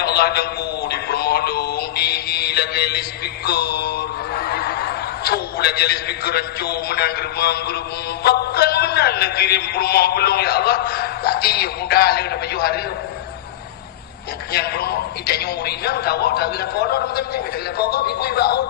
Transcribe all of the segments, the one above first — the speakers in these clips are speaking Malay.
ya Allah dengku di permodong di lagi speaker tu lagi speaker rancu menang gerumang bahkan menang kirim rumah belum ya Allah tadi mudah le dapat baju hari yang rumah ita nyuri nang tahu tak bila kono teman-teman tak bila kono ibu baut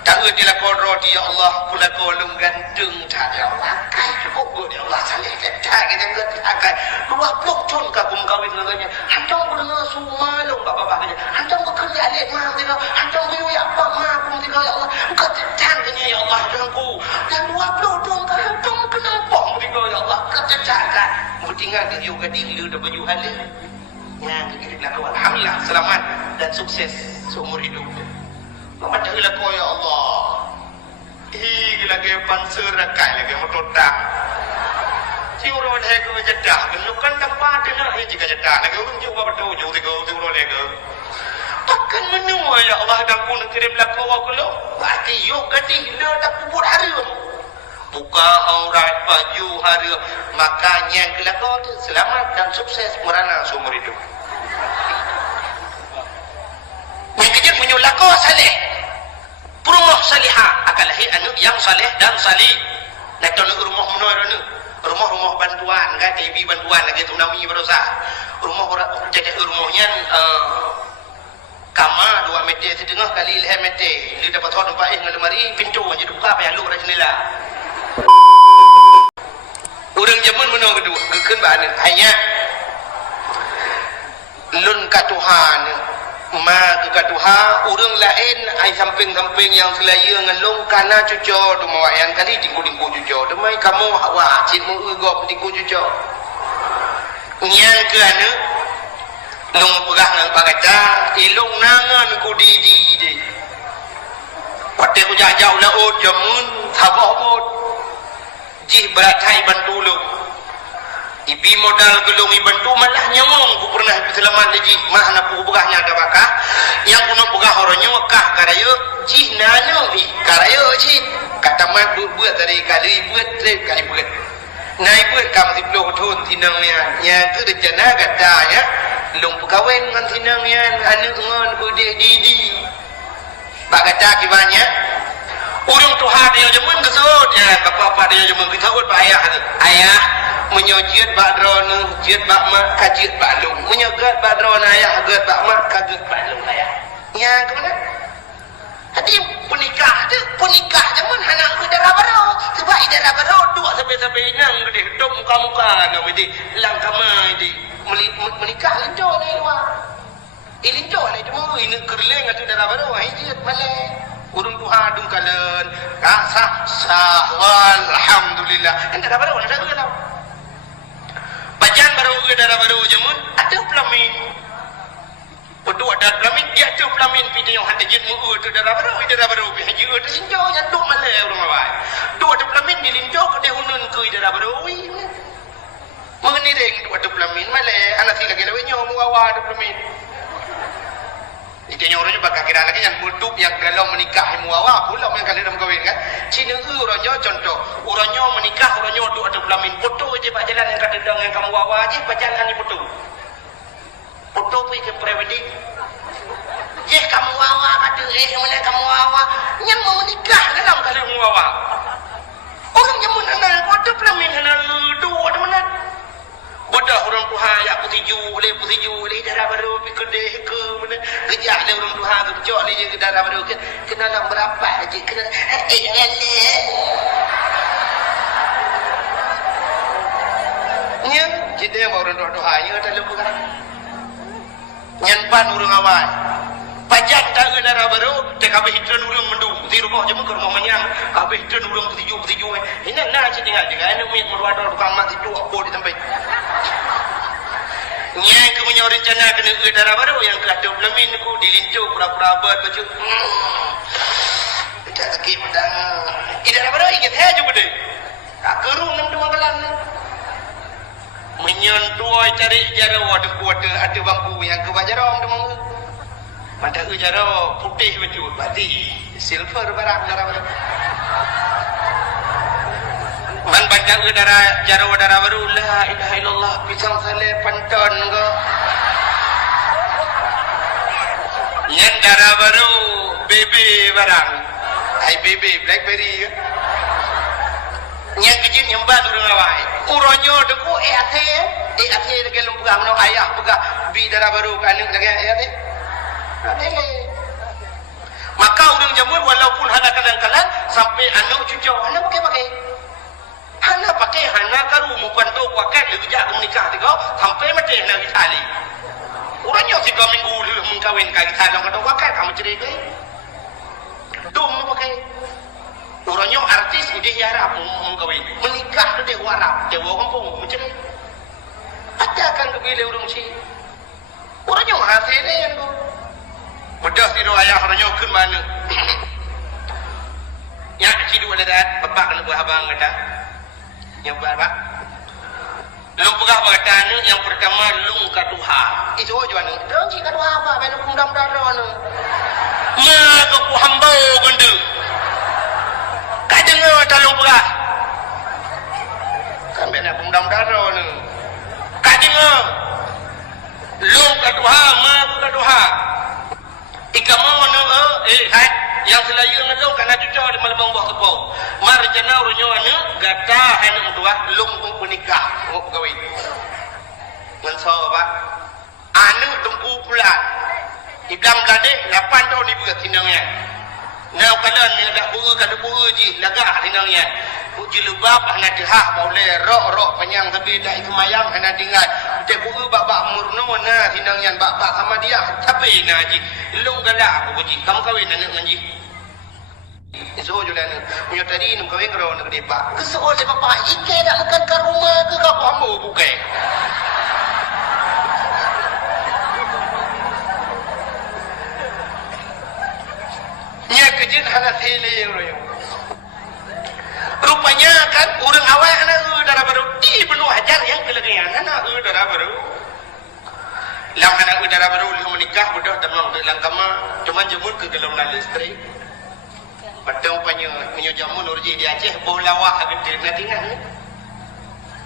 tak bila kono dia Allah kula kolong gantung tak ya Allah kai cukup dia Allah salih tak kita enggak akan 20 tahun kagum kawin dengannya hantang berenang semua long bapak-bapaknya hantang bekerja lek mah dia hantang biu ya apa mah pun dia ya Allah engkau tetangnya ya Allah denganku dan 20 tahun hantang kenapa dia ya Allah ketecakan bertinggal dia juga dihilu dan baju halal yang kita lakukan alhamdulillah selamat dan sukses seumur hidup mama tak laku ya Allah lagi panser rakai lagi motor dak Tiuron hek menjedah, gelukan tempat nak jika jedah. Lagi orang juga bertujuh tiuron lagi. Takkan menua ya Allah dan pun kirim laku aku berarti yuk gadi le tak kubur hari. Buka aurat baju hari makanya kelako selamat dan sukses merana seumur hidup. Mengejut menyulako saleh. Perumah salihah akalahi anu yang saleh dan salih. Nak tahu rumah menua rumah bantuan kan TV bantuan lagi tu nami berusaha rumah jadi rumahnya kamar 2 meter setengah kali 1 meter dia dapat hot nampak dengan lemari pintu aja buka payah lu dah jendela orang zaman mana kedua kekan bahan hanya lun katuhan ma kekatuha orang lain ai samping-samping yang selaya ngelong kana cuco dumawayan kali tinggu-tinggu cuco demai kamu hawa cin mu egop tinggu cuco nyan keana long pegah nang pagaca ilung nangan ku di pate ku jajau la od jamun thabah bod jih berat hai bantu lu ibi modal gelung ibantu malah nyamong ku pernah selamat lagi mana pu begahnya ada bakah yang kuno begah orangnya wakah karayo jih nanyo karayo jih kata mat buat dari kali buat kali buat naik buat kamu 10 tahun tinangnya yang tu rejana katanya lung pegawai dengan tinangnya anu ngon ku di pak kata kibanya urang tuha dia jaman kesut ya bapak-bapak dia jaman kesut pak ayah menyojit bak drone jit bak mak kajit bak lung menyogat bak drone ayah agat bak mak kaget bak lung ayah ya ke mana tadi penikah zaman anak ke darah baru sebab darah baru dua sampai inang gede hidup muka-muka nak jadi langkama jadi menikah linjo ni luar linjo ni cuma ini kerleng atau darah baru hijit malai urung tuha dung kalen sah walhamdulillah darah baru ada ke tau bajan baru ke darah baru jamun ada pelamin betul ada pelamin dia tu pelamin piti yang hantar jin mu tu darah baru haji tu sinjau yang tu malai urang awak tu ada pelamin di linjau ke dia hunun ke darah baru mengenireng tu ada pelamin malai anak sila kira wenyo mu awak ada pelamin itu yang orangnya bakal kira lagi yang mutuk yang kalau menikah muawa pula yang kalian dalam kahwin kan Cina orangnya contoh orangnya menikah orangnya duk ada pelamin foto aja pak jalan yang kata dong yang kamu wawa aja pak jalan ni foto pergi ke prewedding kamu wawa kata mana kamu wawa yang mau menikah dalam kalian muawa orang yang menanam foto pelamin hendak dua ada mana bodoh orang Tuhan ya putiju le darah baru pi kedeh ke mana kejak le orang Tuhan ke pecok le je darah baru ke kena nak berapa aje kena nya kita yang orang doa nya dalam bukan nyanpan urang awal pajak tak darah baru tak kabeh hidran urang mendung di rumah je ke rumah manyang kabeh hidran urang putiju ini nak tinggal dengan anu mit merwada tukang mak itu apa di tempat yang kemudian rencana kena ke darah baru yang kelas 12 min ku dilincur pura-pura abad baju tak lagi pedang darah baru ingat saya juga deh tak kerung 6 gelang menyentuh cari jaro ada kuat ada bangku yang ke bajarong demang mata ke jaro putih betul berarti silver barang darah baru man baca ke darah jaro darah baru la ilaha illallah pisang saleh panton ke darah baru bebe barang ai bebe blackberry yang kecil yang baru dengan awak uronyo deku ate lagi lumpur mana ayah pegah bi darah baru kan lagi ate maka urang jamun walaupun hana kadang-kadang sampai anu cucu hana pakai hana karu mukan tu kuakan lagi jak menikah tiga sampai mati nak ditali orangnya 3 minggu dulu mengkawin kaki tali kata kuakan kamu cerita dum pakai orangnya artis dia harap mengkawin menikah tu dia warap dia kampung mencari ada kan kepilih urang si orangnya hasilnya yang tu bedah tidur ayah orangnya ke mana yang kecil ada dah bapak kena buat abang kata yang berapa lung pegah berkata yang pertama lung katuha itu aja anu dong si katuha apa benda kumdam darah anu ma ku hambau gende kadang ada lung pegah kan benda kumdam darah anu kadang lung katuha ma ku katuha ikamu anu hai yang selayang ngelong karena cucuk di malam buah kepau marjana urunyo anu gata hanu dua lung punikah ngok gawin ngan so apa anu tungku pulan iblang gade 8 tahun ibu tinangnya nau kalan ni dak buru kada buru ji lagah tinangnya uji lubab hana dihah boleh rok penyang tapi dak kemayang hana dingat te buru bak murno na tinangnya bak sama dia tapi naji lung galak aku ji kamu kawin anak ngaji iso julan punya tadi nu kawin karo nak depa keso le bapak ike dak makan ke rumah ke kapo ambo bukai nya kejin hana tele royo rupanya kan urang awak ana darah baru di penuh ajar yang kelegean ana darah baru lam hana darah baru lu menikah budak tamang dalam kama cuma jemur ke dalam listrik padang punya jamun urji di Aceh boh lawah gede nanti ingat ni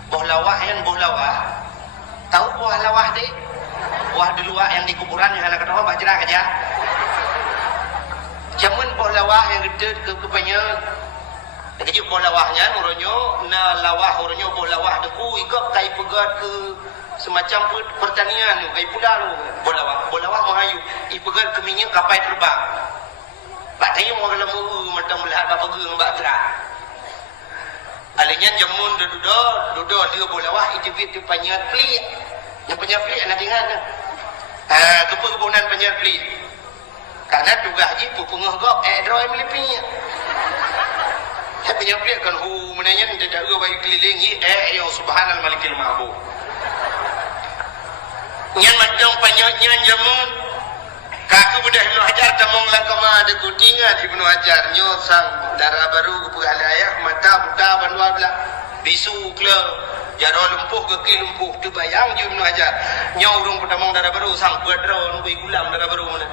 boh lawah tahu boh lawah deh buah dulu yang di kuburan yang anak kata bajra aja jamun boh lawah yang gede ke punya lagi boh lawahnya uronyo na lawah uronyo boh lawah deku ikut kai pegat ke semacam pertanian tu kai pula lu boh lawah mahayu ipegat ke minyak kapai terbang bak tayo mo dalam mentang melihat bapa geung bak terang alinya jamun duduk dia bola wah itu tu penyat pelik yang penyat pelik nak ingat kebunan penyat pelik karena juga haji pupungah gok droi melipnya penyat pelik kan menanya tidak bayi keliling ya subhanal malikil ma'bud nyan macam penyatnya jamun kaku budak Ibnu Hajar tamong lakama ada kutingan Ibnu Hajar nyosang darah baru kepegalayah mata buta bandua belah bisu kle jaro lumpuh ke lumpuh tu bayang ju Ibnu Hajar nyau urung pertamong darah baru sang pedron bui gulam darah baru mana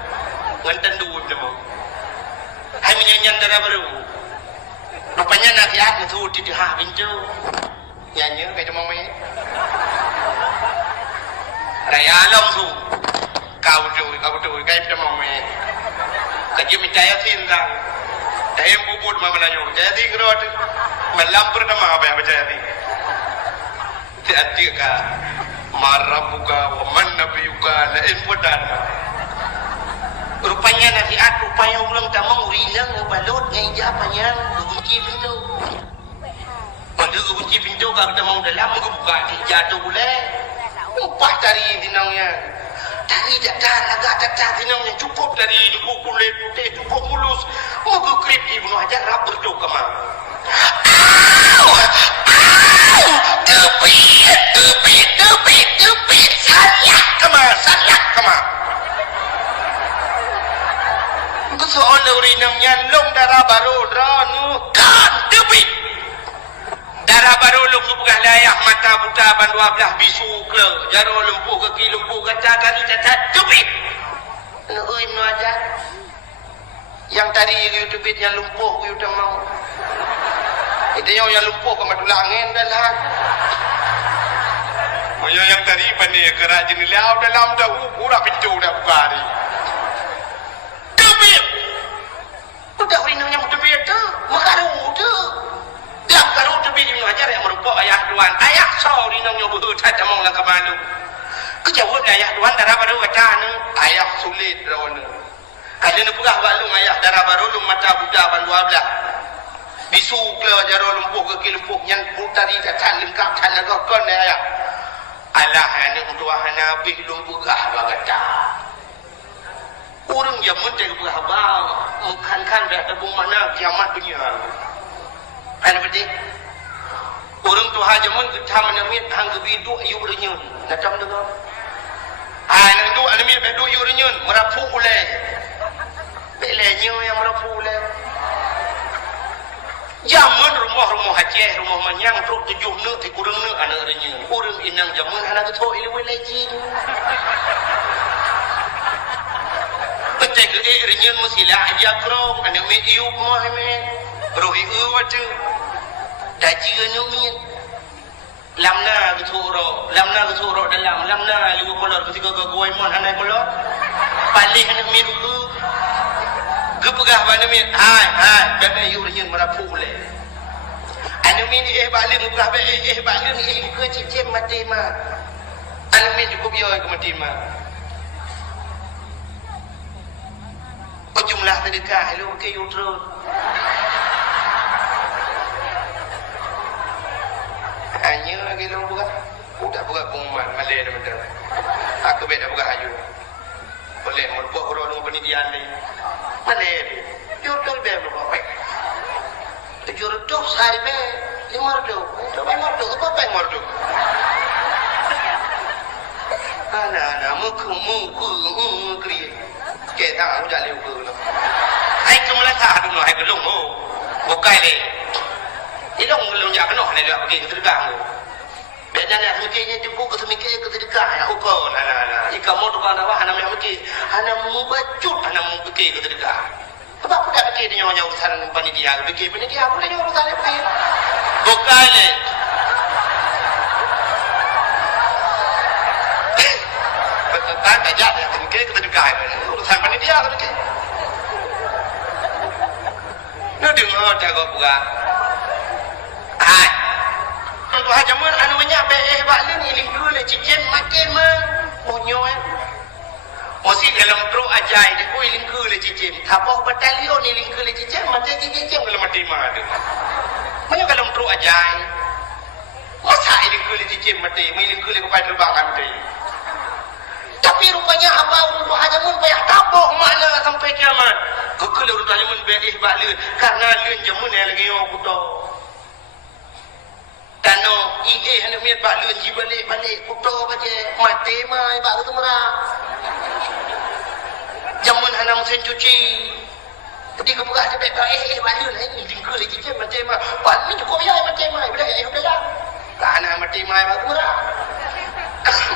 nganten du demo hai menyanyian darah baru rupanya nak lihat tu di ha pintu nyanyi kayak demong mai raya alam tu kau tu kai pada mau me kaji mitaya sindang dayem bubut mamalayo jadi grot malam pertama apa yang jadi jadi ka marabuka wa man nabiyuka la infudan rupanya nasihat rupanya ulang tamang urilang balut ngeja panjang kunci pintu pada kunci pintu ka kita mau dalam buka jatuh boleh upah dari dinangnya tadi agak tinangnya cukup dari kulit putih cukup mulus mau ke krip Ibnu Hajar rap berdoa kemang tepit salah kemang kesoal urinamnya long darah baru dranu kan tepit darah baru lung pegah layah mata buta bandua belah bisu kle jaro lumpuh kaki lumpuh kaca kali cacat tubit Ibnu Hajar yang tadi YouTube yang lumpuh you tak mau itu yang lumpuh ke matu langit dah lah yang tadi pandai kerajin liau dalam dah pura pintu dah buka ni Tuhan ayah sorry nang nyoba tak jamong lang kamalu kejawab ayah Tuhan darah baru wacana ayah sulit rawan kalau nak pegah balung ayah darah baru lum mata budak ban 12 bisu kela jaro lumpuh ke lumpuh nyan putari tak lengkap kan nak kon ayah alah anak Tuhan nabi lum pegah bagata orang yang mentek pegah bang mengkan dah tabung mana kiamat dunia ana betul orang tu haja mun kita menamit hang gebidu ayu renyun natam dengar nang tu anamit bedu ayu renyun merapu ulai belenya yang merapu ulai jaman rumah-rumah Aceh rumah manyang truk 7 neuk ti kurang neuk anak renyun urang inang jaman hana keto ilmu lejin betek ge renyun musila aja krong anamit iu moh me rohi watu daji nyomin lamna ke thuro dalam lamna liu kolor ketika ke goi mon hanai kolor palih nak mir gepegah mana mir hai bebe yu nyen merapu le anu min balin gepegah be balin ni ke cicem mati ma anu min cukup yo ke mati ma jumlah sedekah lu ke yu terus hanya lagi dalam buka buka pengumuman malai teman-teman aku beda buka haju boleh merbuat orang dengan pendidikan ni malai jurtul beda buka baik jurtul sehari be 500 apa yang mardu anak muku kriye kita aku dah lewat ke hai kemulah sah dulu hai gelung bukai le ilong belum jak kena ni dia pergi ke sedekah tu. Biasa nak mikirnya cukup ke semikir ke sedekah ya ukur nah. Ika mau tukang dah hana mikir, hana membacut hana mikir ke sedekah. Sebab aku dah fikir dia nyawa urusan panitia, fikir panitia aku dah urusan dia fikir. Bukan le. Betul tak ajak dia mikir ke sedekah urusan panitia aku fikir. Nak dengar tak kau buat? Hai. Tu haja mun anu banyak be balin iling dulu cicen makin mah punyo Mesti dalam tro ajai dia ko iling ke le cicen. Tapah batalion iling ke le cicen mati cicen dalam mati mah tu. Mana dalam tro ajai. Masa iling ke le cicen mati, iling ke le kepada terbangan tu. Tapi rupanya apa untuk haja mun payah tapoh mana sampai kiamat. Kekal urut haja mun be balin karena lun jamun lagi yo kuto. Tano hanya miat bak lun balik puto baje mati mai bak tu merah. Jamun hana mesin cuci. Tadi ke buka sebab bak lun ni tinggal lagi je mati mai. Pan ni cukup ya mati mai dah dah. Kana mati mai bak tu merah.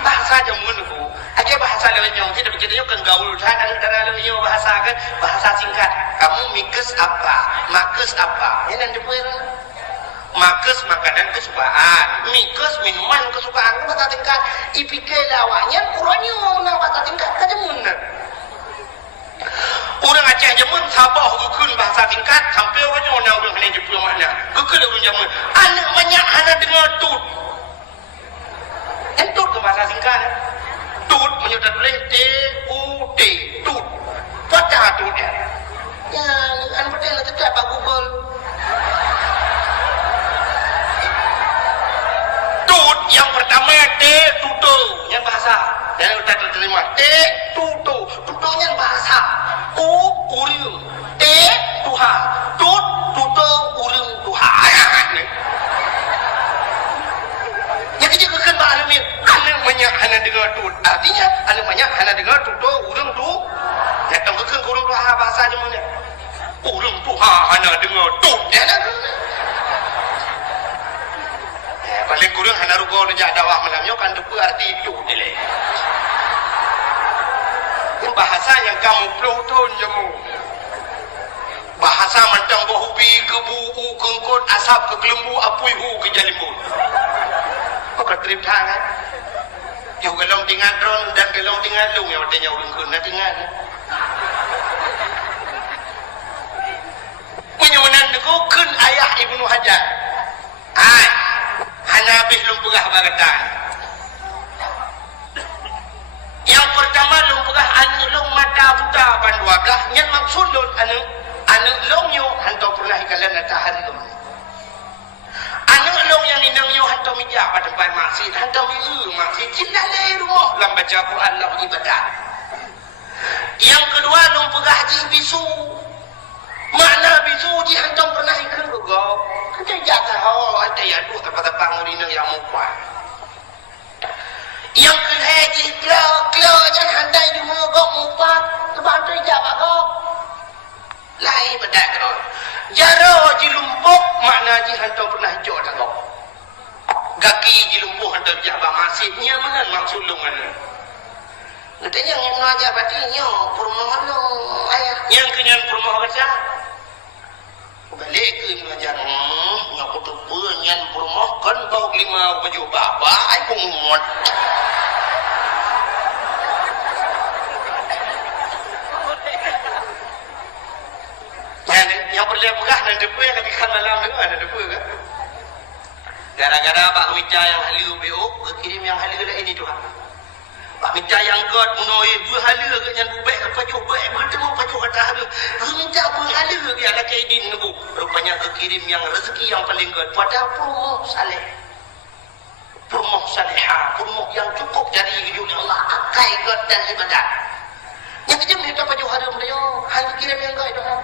Bahasa jamun tu. Aja bahasa lawan yang tidak begitu kan gaul tak antara lawan yang bahasa kan bahasa singkat. Kamu mikes apa? Makes apa? Ini nanti pun makas makanan kesukaan, mikas minuman kesukaan, kata tingkat, ipike lawanya, kurangnya mana kata tingkat, kajemun. Orang Aceh jamun sabah mukun bahasa tingkat, sampai orangnya orang ini jepul mana, kekal orang jamun, anak banyak anak dengar tut, tut ke bahasa tingkat, tut menyudah tulis T-U-T, tut, pada tut ya, anak betul nak cakap pak Google. Yang pertama T tuto yang bahasa yang kita terima T tuto tutonya bahasa urim T tuha tut tuto urim tuha yang kita kekan bahalamin anak banyak hana dengar tut artinya anak banyak hana dengar tuto urim tu yang tahu kekan urim tuha bahasa je mana urim tuha hana dengar tut ya nak paling kurang hana rugo nejak dakwah malamnya kan depu arti itu nilai. Bahasa yang kamu pelutun jemu. Bahasa mentang bahubi ke buku kengkot asap ke kelembu apui hu ke jalimbun. Kau terima kan? Yo gelong tinggal drone dan gelong tinggal lung yang artinya ulun kun na tinggal. Menyunan ku kun ayah Ibnu Hajar. Hai Hanabih lum pegah bagatan. Yang pertama lum pegah anu lum mata buta ban 12 nyan maksud lum anu lum nyo hanto pernah ikalan natahari lum. Anu lum yang inang nyo hanto mijak pada tempat maksud hanto maksud cinalai rumah lam baca Quran lam ibadah. Yang kedua lum pegah haji bisu. Makna bisu di hantam pernah ikut juga. Kita jatuh hawa ada yang dua tempat bangun ini yang mupah. Yang kedua haji klau jangan hantai di mogok mupah. Sebab tu jawab kau. Lain bedak kau. Jaro di lumpuk makna di hantam pernah hijau tak kau. Gaki di lumpuk hantam jawab masihnya mana maksud lu mana? Nanti yang mengajar batinya perumahan lu ayah. Yang kenyan perumahan kerja. Balik ke mengajar ngaku tu penyan perumahan kan bau 5 baju baba ai pun muat. Yang boleh pegah dan depu yang kan malam dengar ada depu kan. Gara-gara Pak Wija yang halu BO kirim yang halu dah ini tu. Pak minta yang god menoi berhala ke yang baik ke pajuh baik bertemu pajuh kata halu minta berhala ke ala kaidin nebu rupanya kekirim yang rezeki yang paling god pada perumoh saleh perumoh yang cukup dari hidupnya Allah akai god dan ibadat yang kejam minta pajuh halu dia hanya kirim yang god doa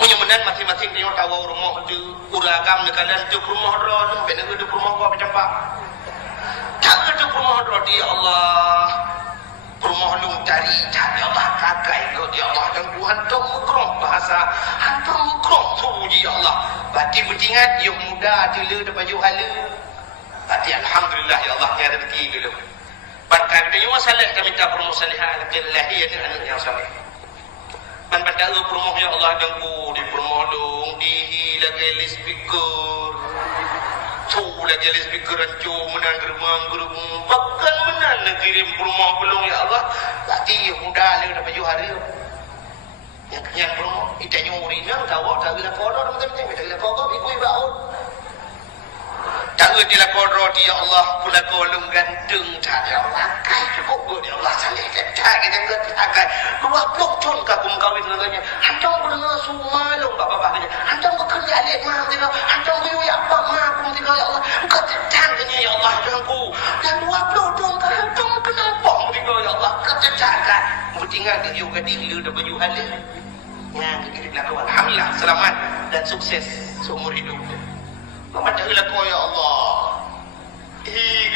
menyemenan masing-masing dia tahu rumah tu uragam nekalan tu rumah ron ben tu rumah gua macam pak. Tak ada rumah rodi Allah. Rumah lung cari Allah kakai kau dia Allah dan Tuhan tu mukrom bahasa hantar mukrom suji Allah. Berarti bertingat yang muda dulu dah baju halu. Berarti alhamdulillah ya Allah yang rezeki dulu. Berkat dia masalah kami minta rumah salihah lahir ni anak yang saleh. Man pada rumah ya Allah dan ku di rumah lung di lagi speaker. Tu lagi alis pikiran cu menan gerung bahkan menan kirim rumah belum ya Allah tadi muda le dah baju hari yang rumah itanya urina tahu tak bila kodor betul-betul tak bila kodor ibu baut tak bila kodor ya Allah pula kolong gantung tak ya Allah kai cukup ya Allah salih tak kita akan 20 tahun kagum kawin dengannya hantam berenang sumalung bapak-bapak kerja hantam bekerja adik mah dia hantam biu ya apa mah pun dia ya Allah engkau tetangnya ya Allah janganku dan 20 tahun hantam kenapa dia ya Allah ketecakan bertinggal dia juga dulu dah baju halal yang kita bilang alhamdulillah selamat dan sukses seumur hidup Mama dah laku ya Allah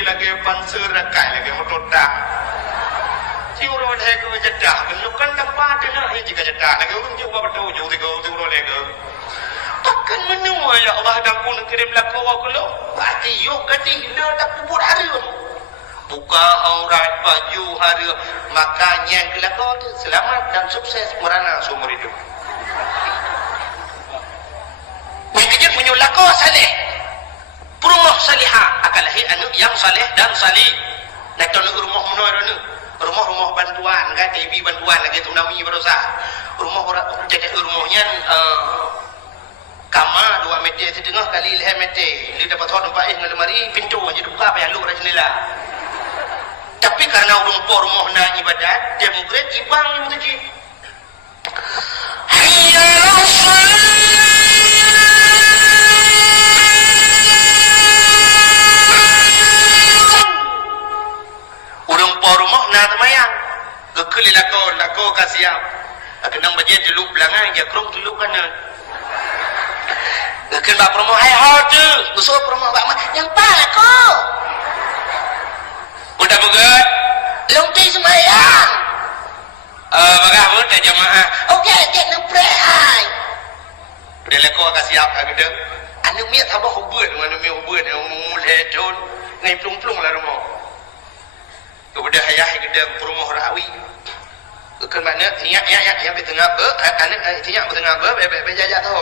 lagi panser rakai lagi motodak Ciuron hego jedah, genukan tempat dia nak jika jedah. Lagi orang jauh bertahu jauh tiga ciuron lagi. Takkan menua ya Allah dan pun kirim laku aku lo. Berarti yo kati hina tak kubur hari. Buka aurat baju hari makanya kelako selamat dan sukses merana seumur hidup. Mengejut menyulako saleh. Perumoh salihah akan lahir anak yang saleh dan salih. Nak tahu rumah menua ni. Rumah-rumah bantuan kan TV bantuan lagi tsunami berusaha rumah orang jadi rumahnya kamar 2 meter setengah kali 5 meter dia dapat hot baik dengan lemari pintu aja buka payah lu jendela tapi karena rumah nak ibadat demokrat ibang begitu hayya rumah nak temayang gekeli lako kasiam akenang bajet dulu belangan dia krong dulu kan geken bak promo hai hode besok promo bak yang palako udah begat long ti semayang bagah udah jamaah okey tek nak pray hai udah lako kasiam agedeng anu miat abah hubud mana mi hubud mulai don ngai plung-plung lah rumah kepada ayah gedang perumah rawi ke mana tiap yang bertengah anak tiap bertengah berjajah tahu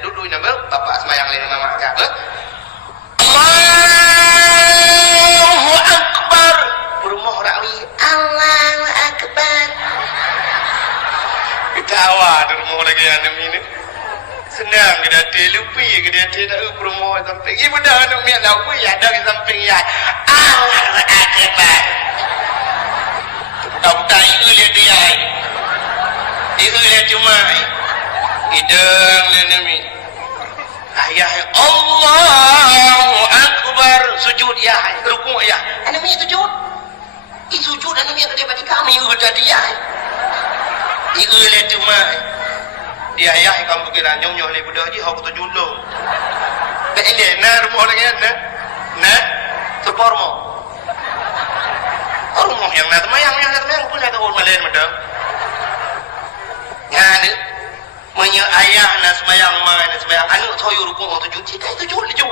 duduk nama bapa semayang lain mama kata Allahu Akbar perumah rawi Allahu Akbar kita awal di rumah lagi yang ini senang ke dati lupi ke dati tak promo samping ibu dah nak miak lau pun ya dah samping ya Allah akbar tak tak itu dia dia itu dia cuma idang lenami ayah Allahu akbar sujud ya rukuk ya ana mi sujud sujud ana mi ke depan kami udah dia itu dia cuma dia ayah kamu kira nyong ni budak je hok tu julung be ini na rumah lagi na sepormo rumah yang nak temayang pun ada orang malen madam ngane menye ayah na semayang mai na semayang anu thoyu rukuk tu juti kai tu jul ju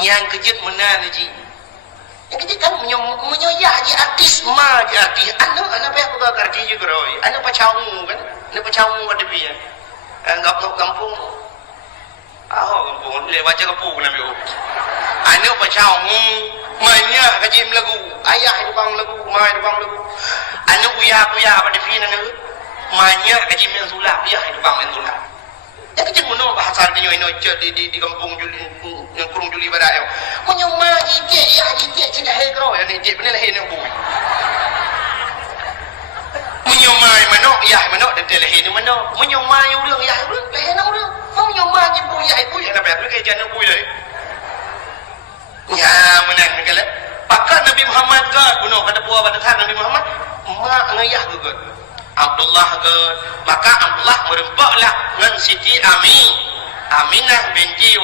yang kejit menan ji yang kejit kan menye ya ji artis ma ji artis anu ana pe aku ka artis juga roi anu pacau kan ni macam ada dia enggak kampung kampung le baca kampung na meu ane macam banyak kajim lagu ayah tukang lagu mai tukang lagu ane uya pada fina ne banyak kajim yang sulap ya tukang yang sulap ya kajim mono bahasa dia ino di kampung juli yang kurung juli badak yo monyo ma jike ya jike cina hegro ya ni jik benar hen bu menyomai manok ya manok dan telehin manok menyomai urang ya urang lehen urang mau menyomai ibu ya nak ber ke jana bu dari ya menang kala pakar Nabi Muhammad ke kuno pada buah pada tan Nabi Muhammad mak ngayah gugut Abdullah ke maka Abdullah merempaklah dengan Siti Aminah binti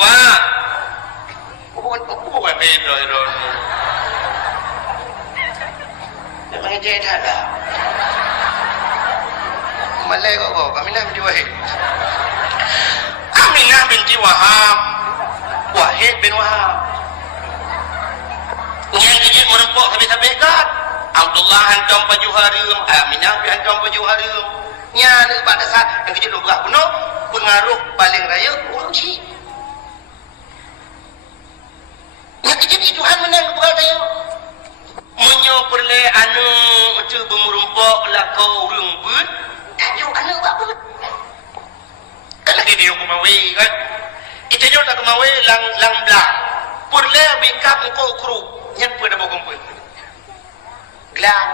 bukan beda memang jadi ada Malay kok Aminah binti Wahid Aminah binti Wahid bin Wahab yang kejut merempok habis-habis kan Abdullah hantam baju harum Aminah hantam baju harum nya pada saat yang kejut lugah penuh pengaruh paling raya orang cik yang kejut Tuhan menang bukan raya menyo perle anu macam bermerumpok lakau rumput tajuk anu apa kan lagi dia kumawi kan itu dia tak kumawi lang belah perle bikap ko kru yang pada bokumpul gelang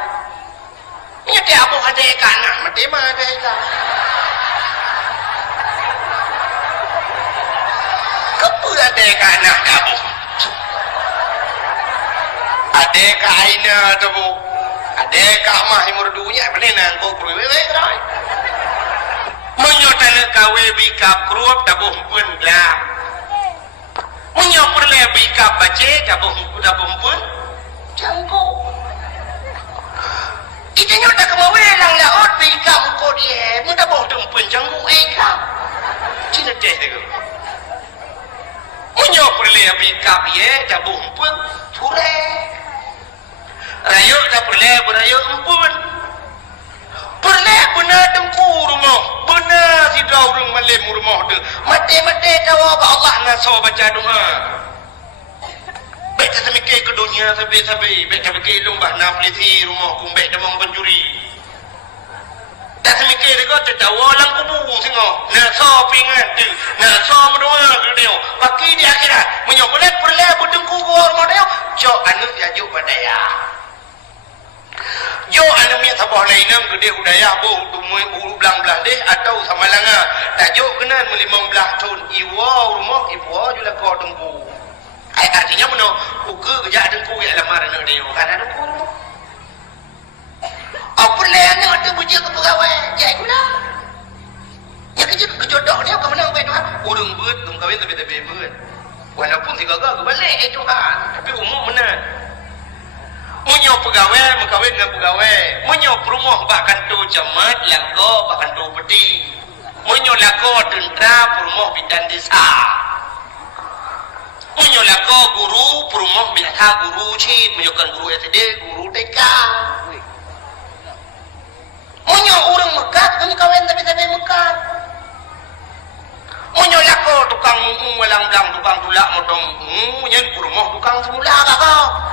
ini dia abu ada kanan mati mah ada ikan kepu ada kanan abu ada kaina tu bu ada kamah murdunya mana nangko kru wewe right menyotan kawe bikap kruap tabuh pun gelang menyopur le bikap bace tabuh pun jangko kita nyota kemawe lang laot bikap ko dia muda boh pun jangko ekam cina deh tu menyopur le bikap ye tabuh pun pure rayu tak berayu pun perle benar tengku rumah benar si daurung malam rumah tu mati tawa Allah naso baca doa baik semikir ke dunia sampai baik semikir lumbah nak peliti rumah kumbek demang pencuri tak semikir juga tertawa lang kubu singo naso pingan tu naso mendoa ke dia pakai di akhirat menyokolet perle bertengku rumah dia jok anu jajuk badaya yo anu mi sabah lainam gede budaya bu tumui ulu belang-belang deh atau sama langa tajuk kenan melimang belah tahun iwa rumah ibu jula ko dengku artinya meno uke kerja dengku ya lamar anak dia kan dengku apa le anak tu bujuk ke pegawai ya gula ya kejodoh dia ke menang baik Tuhan urang beut tung kawin tapi beut walaupun si gagal ke balik Tuhan tapi umum benar munyo pegawai mengkawin dengan pegawai munyo perumah bahkan tu camat lako bahkan tu peti munyo lako tentera perumah bidan desa munyo lako guru perumah biasa guru cip munyokan guru SD guru TK munyo orang mekat kami kawin tapi mekat munyo lako tukang walang belang tukang tulak modong munyo perumah tukang semula kakak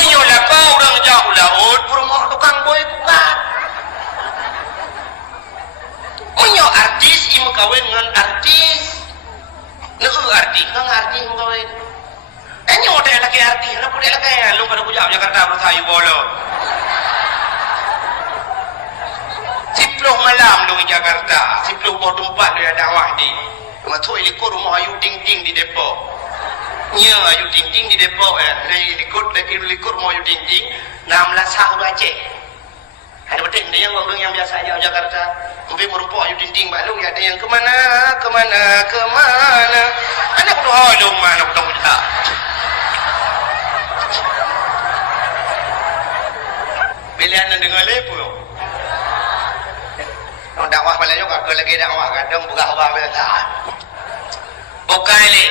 menyolah kau orang jauh laut perumah tukang boy bukan dia lakai lu pada kujak Jakarta bersayu bola. 10 malam lu di Jakarta, 10 bawah tempat dia dakwah di. Masuk ikut rumah Ayu Ting-Ting di Depok. Nya Ayu Ting-Ting di Depok Nai ikut rumah Ayu Ting-Ting 16 tahun Aceh. Ada betul ada yang orang yang biasa aja Jakarta. Sampai merupakan Ayu Ting-Ting balu ya ada yang kemana. Anak kudu halu mana kudu tak. Pilihan dengar lepo. Dakwah malah juga kalau lagi dakwah kadang buka hawa bela. Bukai le.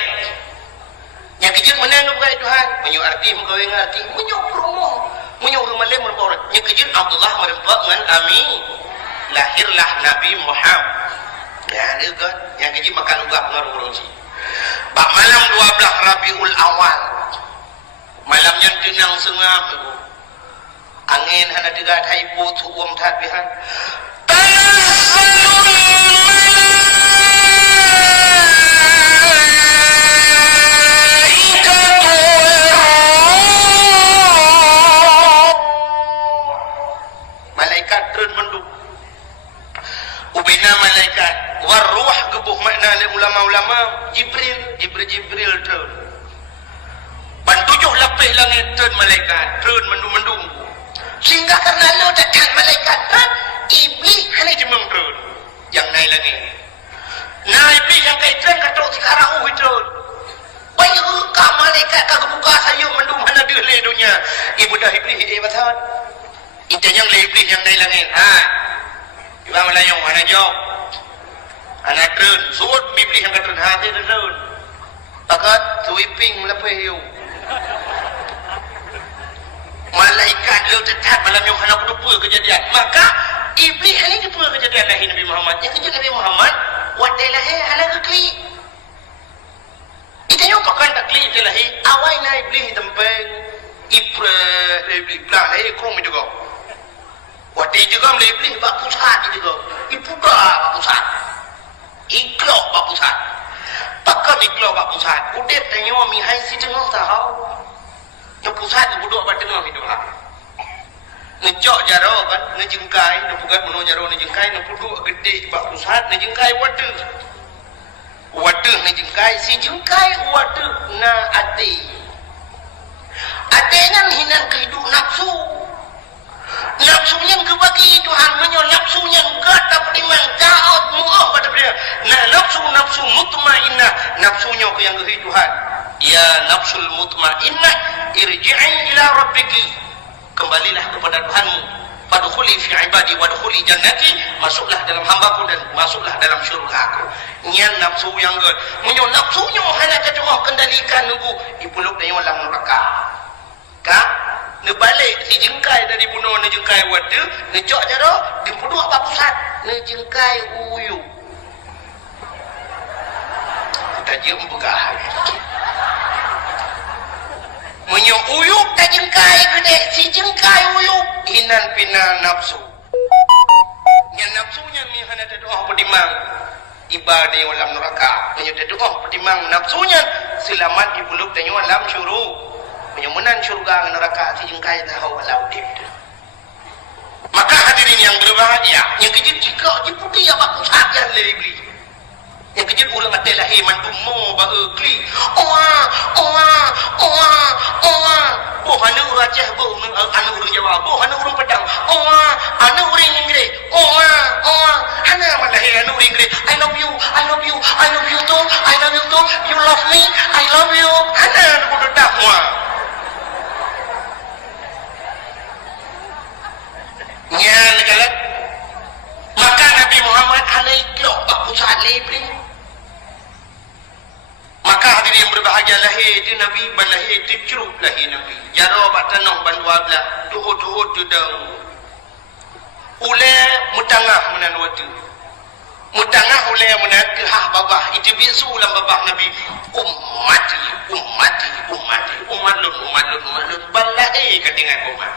Yang kecil mana nu bukai Tuhan? Menyu arti mengkawin arti. Menyu promo. Menyu rumah le merupakan. Yang kecil Abdullah merupakan dengan Ami. Lahirlah Nabi Muhammad. Ya, itu kan. Yang kecil makan ugah pengaruh si. Bak malam 12 Rabiul Awal. Malamnya tenang sengam. Angin hana dekat haipu tuwam tatbihan. Malaikat turun menduk. Ubina malaikat waruh gebuh makna oleh ulama-ulama Jibril turun. Ban 7 lapis langit turun malaikat turun mendung-mendung. Sehingga karena lo dekat malaikat iblis hanya jemeng turun. Yang naik lagi. Nah iblis yang kait turun katok sekarang turun. Bayu ka malaikat ka kebuka sayuk mendung mana dia le dunia. Ibu dah iblis betul. Itu yang le iblis yang naik langit. Iba melayong anak jawab. Anak turun. Suut iblis yang turun hati turun. Pakat sweeping melepih you. Malaikat lu tetap malam yang hendak lupa kejadian. Maka iblis ini lupa kejadian lahir Nabi Muhammad. Yang kejadian Nabi Muhammad wadai lahir hendak kekli. Itu yang pakai takli itu lahir. Awal na iblis tempeng iblis lahir krum juga. Wadai juga mulai iblis bak pusat juga. Ipuda bak pusat. Iklok bak pusat. Pakai iklok bak pusat. Udah tanya mihai si tengah tahu. Yang pusat itu duduk pada tengah hidup lah. Ngejok jaro kan, ngejengkai, nepugat menu jaro ngejengkai, nepuduk gede bak pusat, ngejengkai waduh. Waduh ngejengkai, si jengkai waduh na ade. Ade nan hinan kehidup nafsu. Nafsunya kebagi Tuhan menyo nafsunya enggak dapat dimang jaot mu'ah pada dia. Nah nafsu mutmainnah, nafsunya ke yang kehidup Tuhan. Ya nafsul mutmainnah irji'i ila rabbiki, kembalilah kepada Tuhanmu. Fadkhuli fi ibadi wadkhuli jannati, masuklah dalam hambaku dan masuklah dalam syurgaku. Nyan nafsu yang ge menyo nafsunya hanya kecengah kendalikan nunggu ipuluk dan dalam neraka. Ka ne balik si jengkai dari bunuh ne jengkai wadu ne cok jaro dipuduk apa pusat ne jengkai uyu. Kita jem begah. Menyo uyuk tak jengkai gede si jengkai uyuk hinan pina nafsu. Yang nafsunya mi hana doa pedimang ibadah dalam neraka. Menyo doa pedimang nafsunya selamat di buluk tanyo alam syuruk. Menyo menan syurga neraka si jengkai tahu walau dia. Maka hadirin yang berbahagia, yang kecil jika diputi apa saja lebih. Yang kecil ulang atai lahir mantu mo ba ekli. Oh hana urang Aceh bo anu urang Jawa bo hana urang Padang. Anu urang Inggeris. Hana malahir anu urang Inggeris. I love you too. You love me. I love you. Hana kudu dakwa. Nya negara. Maka Nabi Muhammad alaihi pusat lebih. Maka hadirin yang berbahagia lahir di Nabi balahir di curug lahir Nabi. Jaro batanong bandua belah tuhut tudang. Ule mutangah menan watu. Mutangah ule menan kehah babah itu bisu ulang babah Nabi. Umat balahir ketinggalan umat.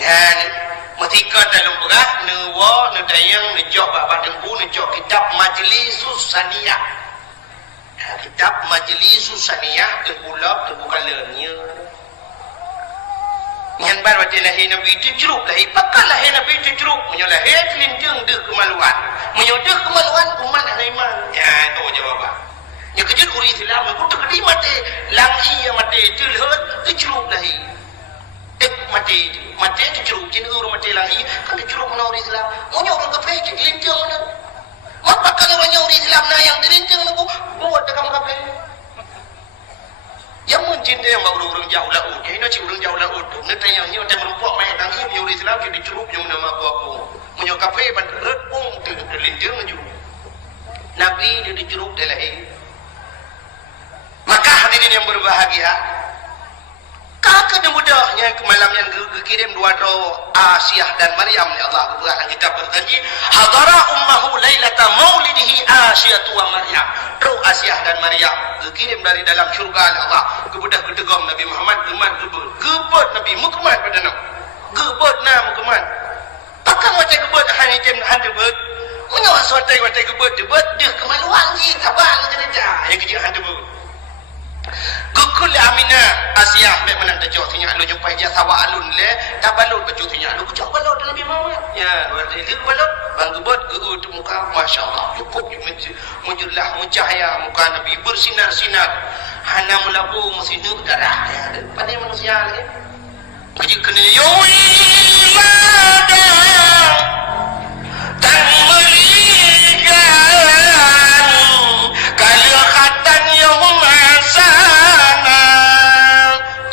Dan ketika dalam berah newa nedayang nejok babah dempu nejok kitab majlisus saniyah. kitab majlis saniyah tergulab terbuka lenya nyan bar wajah lahir Nabi itu jeruk lahir pakal lahir Nabi itu jeruk menyo lahir kelinting dek kemaluan menyo dek kemaluan umat anak iman ya itu jawaban ya kejut uri Islam aku terkedi mati lang iya mati terlihat itu jeruk lahir dek mati itu jeruk jenis orang mati lang iya kan itu jeruk menawar Islam menyo orang kafir kelinting mana pakal orang uri Islam na yang kelinting aku buat dekam kafir yang mencintai yang baru orang jauh laut ya ini orang jauh laut nanti yang ni orang merumpuk main tangi yang Islam jadi curup yang nama aku menyokap ban redpung terlinjir menjuru Nabi dia dicurup dia lahir maka hadirin yang berbahagia kakak yang mudahnya kemalam yang kirim dua doa Asyah dan Maryam ya Allah Quran kita berjanji hadara ummahu lailata maulidihi Asyah wa Maryam roh Asyah dan Maryam kirim dari dalam syurga Allah kepada kedegam Nabi Muhammad geman gebet Nabi mukman pada nam gebet na mukman pakang macam gebet hanya jam handebet menyawa sotai macam gebet dia kemaluan ji tabang cerita yang kecil handebet gukul Aminah Asyah mek menang tajau tinya lu nyupai dia sawa alun le tabalut baju tinya lu kecok balot Nabi Muhammad ya berarti dia balot bang gebet geut muka masyaallah cukup mujurlah mucahaya muka Nabi bersinar-sinar hana melabu mesin darah ya pada manusia lagi kerja kena yoi lada dan meligan kalau khatan yang masana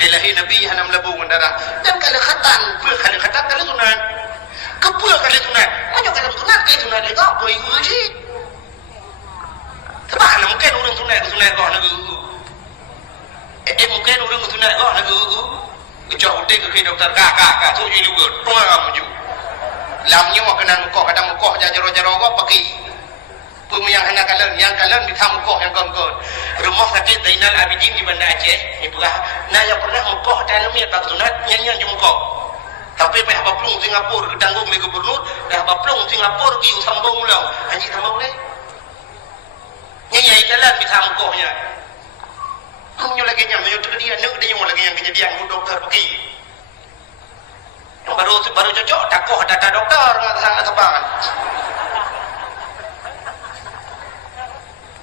dilahir Nabi hana melabu darah dan kalau khatan kalau sunat kepul kali sunat mana kalau sunat ke sunat lagi apa itu sih sebab mungkin orang sunat kau nak mungkin orang sunat kau nak kejauh udah ke doktor kakak tu je juga tua maju lamnya kena mukoh kadang mukoh jaro-jaro kau pakai yang hendak kalian bisa mukoh yang kau rumah sakit Zainal Abidin di Banda Aceh ibu nah yang pernah mukoh dalam niat tak sunat nyanyian je mukoh tapi pihak baplung Singapura ketanggung di gubernur dah baplung Singapura kiu sambung ulang haji sambung ni nyanyi jalan bisa mukohnya kamu lagi yang menyuruh dia nak dia lagi yang kejadian doktor pergi baru cocok takoh data doktor sangat tebangan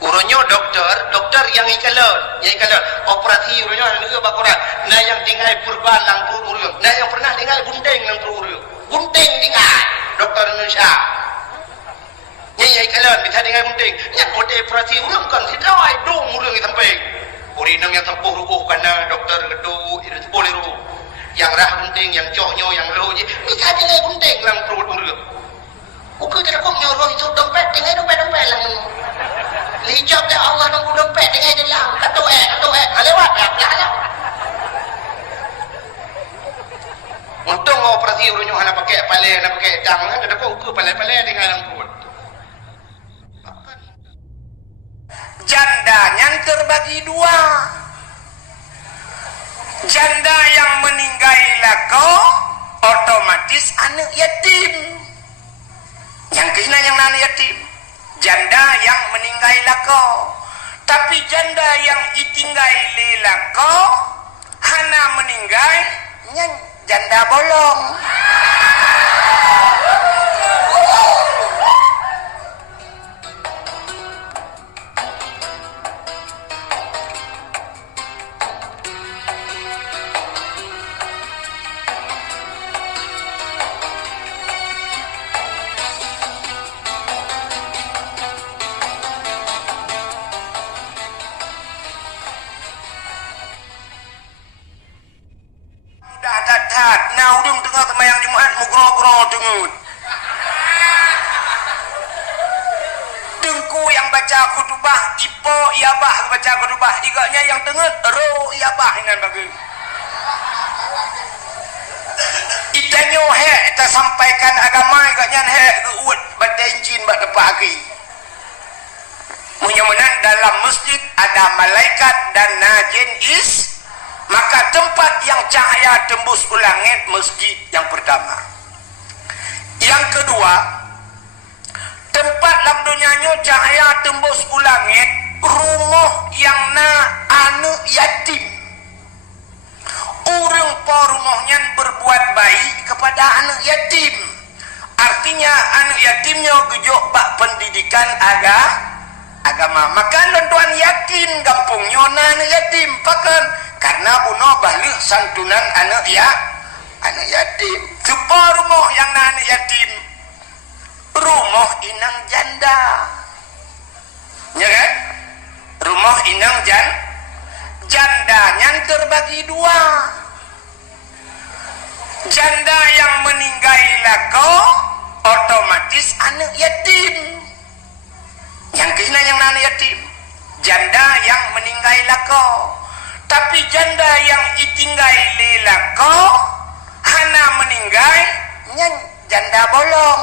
uronyo doktor yang ikalon operasi uronyo ni bakuran nah yang tinggal purban lang urun nah yang pernah tinggal gunting lang urun gunting tinggal doktor Indonesia nyai ikalon bisa tinggal gunting yang kode operasi urun kan tidak ai dong urun sampai urinang yang tempuh rubuh karena dokter gedu itu boleh rubuh yang rah gunting yang joknyo yang lo je bisa tinggal gunting lang urun ukur tidak kok nyoro itu dompet tinggal dompet lang lijab dah Allah nunggu dompet dengan dalam aduh lewat lah untung operasi urunyo hana pakai pale hana pakai dang ada kok ukur pale dengan dalam perut jandanya terbagi dua janda yang meninggal lako otomatis anak yatim yang kena yang anak yatim janda yang meninggal lako tapi janda yang ditinggal lako hana meninggal janda bolong nah udung tengah semayang Jumat mugro-gro dengut dengku yang baca khutbah ipo iabah baca khutbah igaknya yang dengut ro iabah dengan bagi itanyo he kita sampaikan agama igaknya he geut badai jin bak depaki munya-munya dalam masjid ada malaikat dan najin maka tempat yang cahaya tembus ke langit masjid yang pertama. Yang kedua, tempat dalam dunianya cahaya tembus ke langit rumah yang na anu yatim. Urang po rumahnya berbuat baik kepada anak yatim. Artinya anak yatimnya gejok bak pendidikan agama. Maka lontuan yakin kampungnya anak yatim pakan karena bunuh balik santunan anak yatim. Sepo rumah yang anak yatim. Rumah inang janda. Ya kan? Rumah inang jandanya terbagi dua. Janda yang meninggal lako otomatis anak yatim. Yang kena yang anak yatim. Janda yang meninggal lako. Tapi janda yang ditinggal lako hana meninggal nyan janda bolong.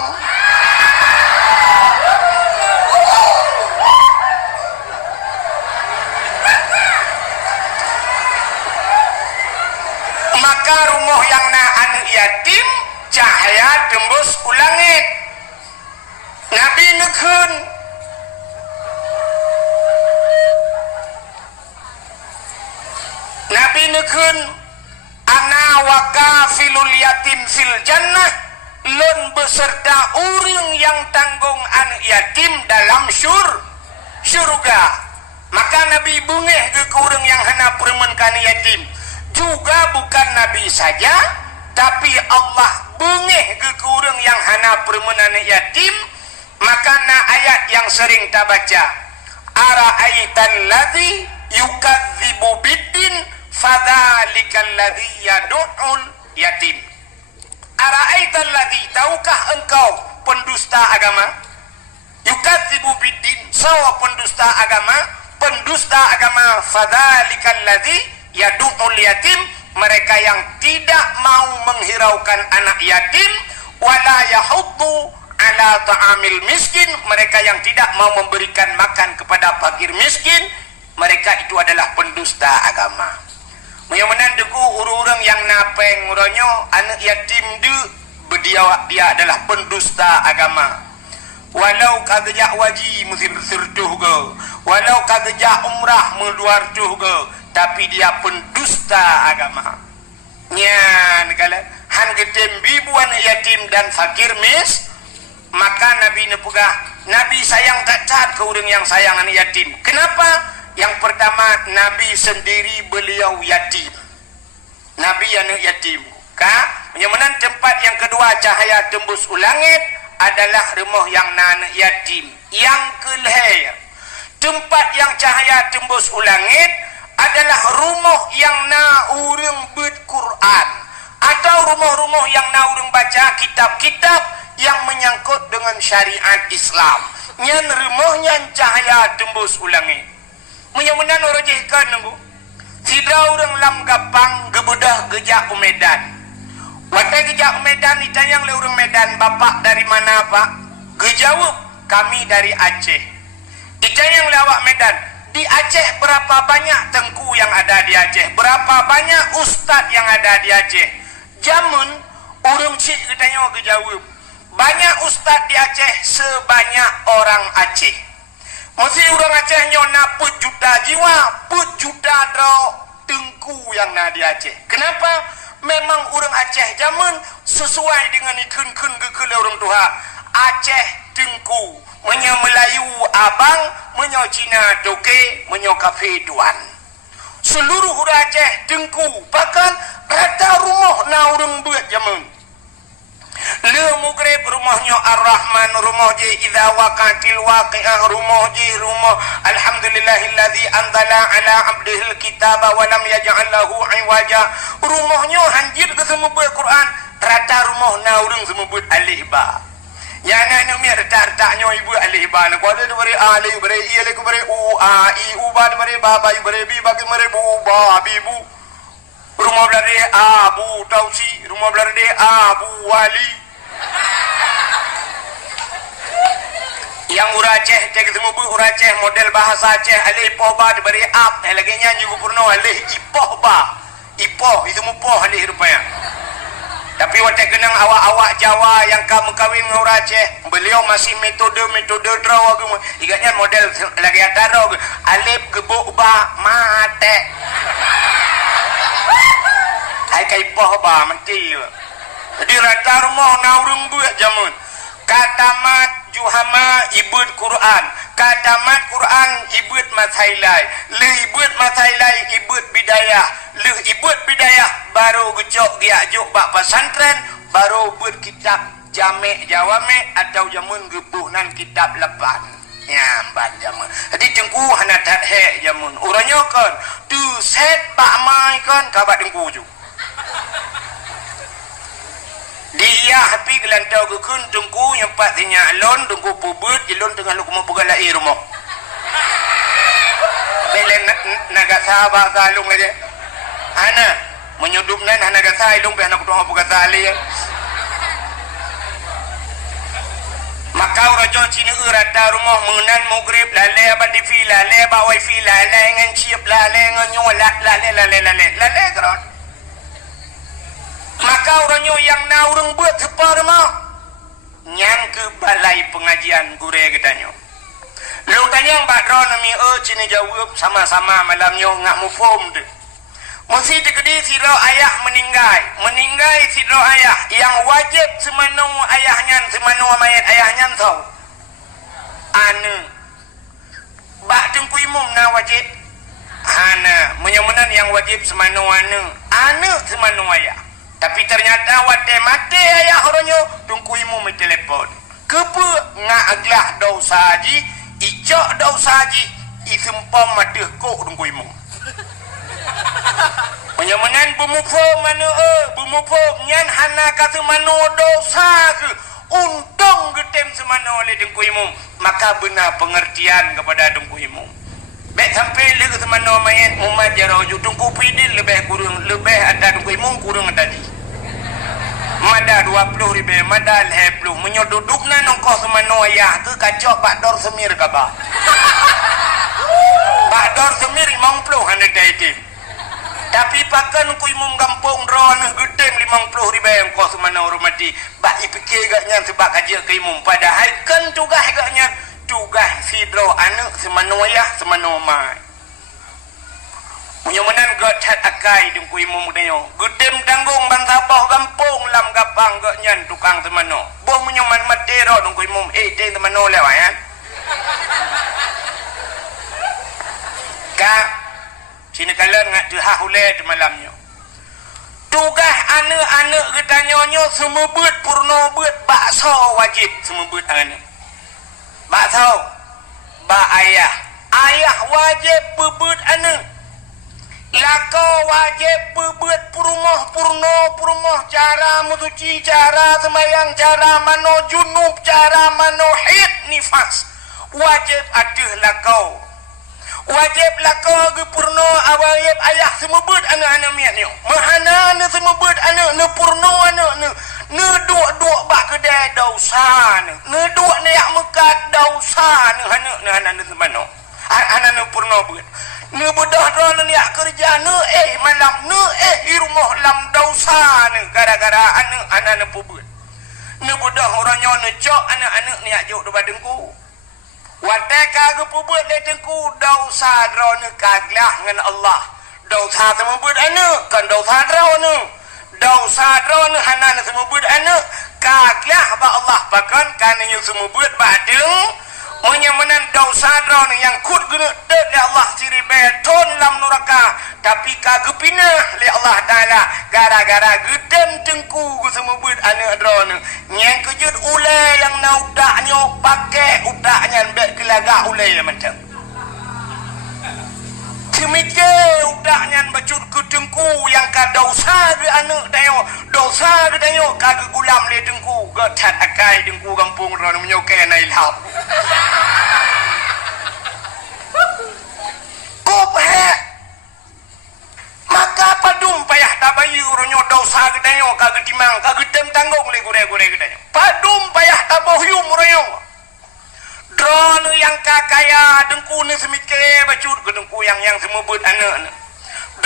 Maka rumah yang na anak yatim cahaya tembus ku langit. Nabi nekun ana wa kafilul yatim fil jannah lun beserta urang yang tanggung anak yatim dalam syurga. Maka Nabi bungeh ke urang yang hana permenkan yatim. Juga bukan Nabi saja, tapi Allah bungeh ke kurang yang hana permenan yatim. Maka na ayat yang sering kita baca, ara'aitan ladzi yukadzibu biddin fadzalikal ladzi yad'ul yatim. Ara'aitan ladzi, tahukah engkau pendusta agama? Yukadzibu biddin, sawa pendusta agama fadzalikal ladzi yad'ul yatim, mereka yang tidak mau menghiraukan anak yatim, wala yahuddu ala ta'amil miskin, mereka yang tidak mau memberikan makan kepada fakir miskin, mereka itu adalah pendusta agama. Mudah-mudahan deku urang yang napeng uronyo anak yatim dia adalah pendusta agama. Walau kagejak waji musir tuh ge, walau kagejak umrah meluar tuh ge, tapi dia pendusta agama. Nyan kala han getem bibuan yatim dan fakir maka Nabi nepegah, Nabi sayang tak cat ke orang yang sayang anak yatim. Kenapa? Yang pertama, Nabi sendiri beliau yatim. Nabi anak yatim. Yang tempat yang kedua cahaya tembus ulangit adalah rumah yang anak yatim. Yang kelihir, tempat yang cahaya tembus ulangit adalah rumah yang na urang Quran atau rumah-rumah yang na urang baca kitab-kitab yang menyangkut dengan syariat Islam. Nyan rumahnya cahaya tembus ulangit. Mudah-mudahan orang jihkan nunggu. Tidak orang lam gapang gebedah gejak Medan. Watai gejak Medan ditanya oleh orang Medan, bapak dari mana pak? Gejawab, kami dari Aceh. Ditanya oleh awak Medan, di Aceh berapa banyak tengku yang ada di Aceh? Berapa banyak ustad yang ada di Aceh? Jamun orang cik ditanya gejawab, banyak ustad di Aceh sebanyak orang Aceh. Mesti orang Aceh nyona put juta jiwa, put juta dro tengku yang ada di Aceh. Kenapa? Memang orang Aceh zaman sesuai dengan ikun-ikun gekele orang tua. Aceh tengku, menyo Melayu abang, menyo Cina toke, menyo kafe tuan. Seluruh orang Aceh tengku, bahkan rata rumah na orang buat zaman. Le mugrib rumahnya Ar-Rahman, rumah je idza waqatil waqi'ah, rumah je rumah alhamdulillahilladzi anzala ala abdihil kitaba wa lam yaj'al lahu iwaja. Rumahnya hanjir ke semua Quran, rata rumah na urang semua buat alih ba. Ya nak mi rata-ratanya ibu alih ba na ko ada bari alih bari i alih bari u a i u ba bari ba ba bari bi ba bari bu ba bi bu. Rumah belade Abu Tausi, rumah belade Abu Wali. Yang Aceh, cek semua bu Aceh model bahasa Aceh alih ipoh ba diberi ap, lagi nyanyi gubernur alih ipoh ba, ipoh itu mupoh alih rupanya. Tapi watak kenang awak-awak Jawa yang kamu kawin dengan orang Aceh, beliau masih metode draw agama. Ingatnya model lagi ada alif gebuk ba mate. Hai kaipoh ba mati. Jadi rata rumah naurung buat jamun. Katamat juhama ibut Quran. Katamat Quran ibut mathailai. Le ibut mathailai ibut bidayah. Le ibut bidayah baru gecok giajuk bak pesantren, baru buat kitab jamek jawame atau jamun gebuhnan kitab lepan. Ya, ban jamun. Jadi tengku hana tat he jamun. Uranya kan tu set bak mai kan kabat tengku ju. Dia happy gelantau ke kun tungku yang patnya alon tungku pubut ilon tengah lu mau pegal air rumah. Belen naga sahabat salung aja. Ana menyudupnan naga salung be anak tuang pegal tali. Maka raja Cina rata rumah mengenan mugrib lale abad di fi lale ba wifi lale ngan ciep lale ngan nyolat lale keron. Maka orangnya yang naurung buat separ mah nyang ke balai pengajian gure katanya. Lu tanya Mbak Ron nami Cina jawab sama-sama malamnya ngak mufum tu. Mesti dikedi siro ayah meninggal siro ayah yang wajib semanu ayahnya semanu mayat ayahnya tau. Anu Mbak tengku imum na wajib. Hana menyamanan yang wajib semanu anu semanu ayah. Tapi ternyata wate mati ayah orangnya tungku imu me telefon. Kepe ngak aglah dosa haji, icok dosa haji, isempam mati kok tungku imu. Penyamanan bumufo mana bumufo nyan hana kata mano dosa ke untung getem semana oleh tungku imu. Maka benar pengertian kepada tungku imu. Baik sampai lagi semana main umat jaraju tungku pidin lebih kurang lebih ada tungku imu kurang tadi. Mada 20,000 mada 10 menyodudukna nongko semano ayah ke kacok bakdor semir ke bah. Bakdor semir 50 hanya daitim. Tapi pakan ku imum kampung ron gedem 50,000 engkau semano hormati. Bak ipikir gaknya sebab kaji ke imum padahal kan tugah gaknya tugah sidro anak semano ayah semano mai. Menyamanan gat akai dengku imum denyo. Gedem tanggung bantabah kampung lam gapang gak nyan tukang semano. Boh menyaman matero dengku imum ting semano lewa ya. Kak sini kalian ngak tuha hule di malamnya. Tugah anak-anak getanyonyo semua buat purno buat bakso wajib semua buat anak. Bakso ba ayah. Ayah wajib bebut anak. Lako wajib berbuat purmoh cara mutuci cara semayang cara mano junub cara mano hid nifas wajib aduh lako wajib lako ke purno wajib ayah semua buat anak-anak miatnya mahana ne semua buat anak ne purno anak ne duk bak kedai dosa ne duk ne yak mekat dosa ne anak ne semano anak ne purno buat ne bedah ron ni kerja ne malam ne rumah lam dosa ne gara-gara anak ne pubut ne bedah orangnya ne cok anak-anak ni ajuk depan dengku wateka ke pubut le dengku dosa ron ne kaglah ngan Allah dosa semubut anak kan dosa ron ne dosa ron ne hanan semubut anak kaglah ba Allah pakan kan yu semubut badeng menyamanan dosa drone yang kut guna dari Allah siri beton lam neraka tapi kagepina li Allah taala gara-gara gedem tengku ku semua buat anak drone yang kejut ulai yang naudaknya pakai udaknya bet kelagak ulai macam semike udaknya bacut ke tengku yang ka dosa de anak dayo dosa de dayo kagak gulam le tengku gatat akai tengku kampung drone menyokai nai lap maka padum payah tabayi uronyo dosa gedanyo kagak timang kagak tem tanggung le gure gedanyo padum payah tabohyum uronyo drone yang kakaya dengku ni semike bacut ke dengku yang semua buat anak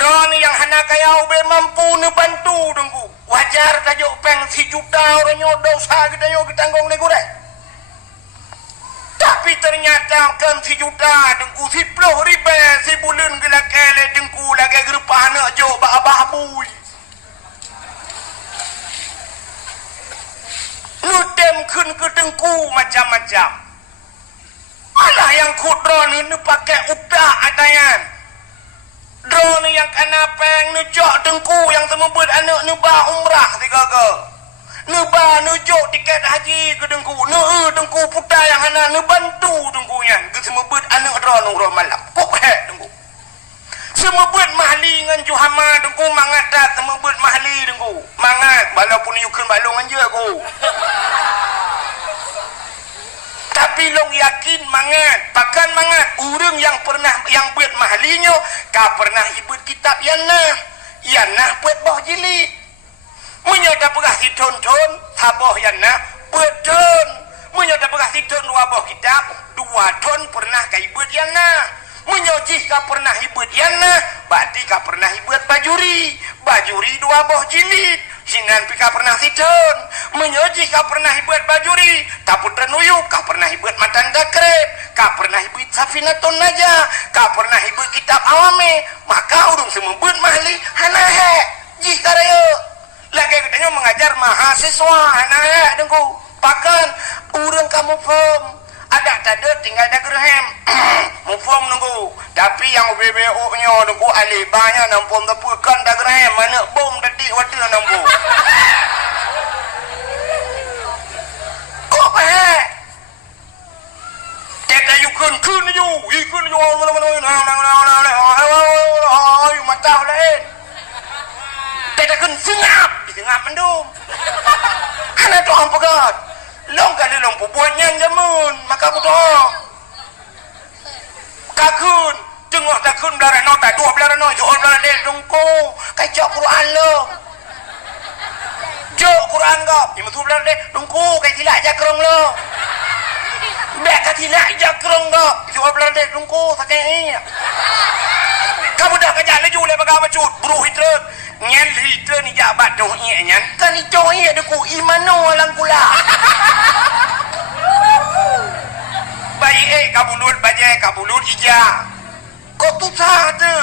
drone yang hana kaya ube mampu ne bantu dengku wajar tajuk peng si juta orang nyodau sah kita yo ditanggung le gure tapi ternyata kan si juta dengku si ploh ribe si bulan gila kele dengku lagi gerupa anak jo abah bui nutem kun ke dengku macam-macam alah yang ku drone ini pakai udah atayan drone yang kena peng nujok dengku yang semebut anak nuba umrah tiga ke nuba nujok tiket haji ke dengku dengku putar yang anak nubantu dengkunya ke semebut anak drone umrah malam kok dengku semebut mahli dengan juhama dengku mangat dah semebut mahli dengku mangat walaupun yukun balong anja ku tapi long yakin mangat pakan mangat urang yang pernah yang buat mahlinya ka pernah ibut kitab yana buat boh jilid munya dah pernah ditonton taboh yana buat ton munya dah pernah ditonton dua boh kitab dua ton pernah ka ibut yana munya jih ka pernah ibut yana berarti ka pernah ibut bajuri dua boh jilid sinan pika pernah titon menyoji ka pernah ibut bajuri taputra nuyuk ka pernah ibut matan gakrep ka pernah ibut safinatun naja ka pernah ibut kitab awame maka urung semebut mahli hanahe jih karayo lagi katanya mengajar mahasiswa hanahe dengku pakan urang kamu form ada tade tinggal ada gerhem mufom nunggu tapi yang BBO nya nunggu alibanya nampom tepukan da gerhem mana bom tadi waktu nampu kok teta yukun kun yu mata lain teta kun sengap mendung ana doang pegat long kali long pubuatnya jamun maka butuh kakun tengok takun belara no tak dua belara no jual belara del dungku kacau Quran lo jok Quran kau ni betul belara del dungku kai tilak jakrong lo bek kai tilak jakrong kau jual belara del dungku sakai kamu dah kerja laju le bagai bacut buruh hitrut nyen hitrut ni jabat doh nyen kan ni coy deku imano lang kula bayi kabulut bajai kabulut ija kok tu tu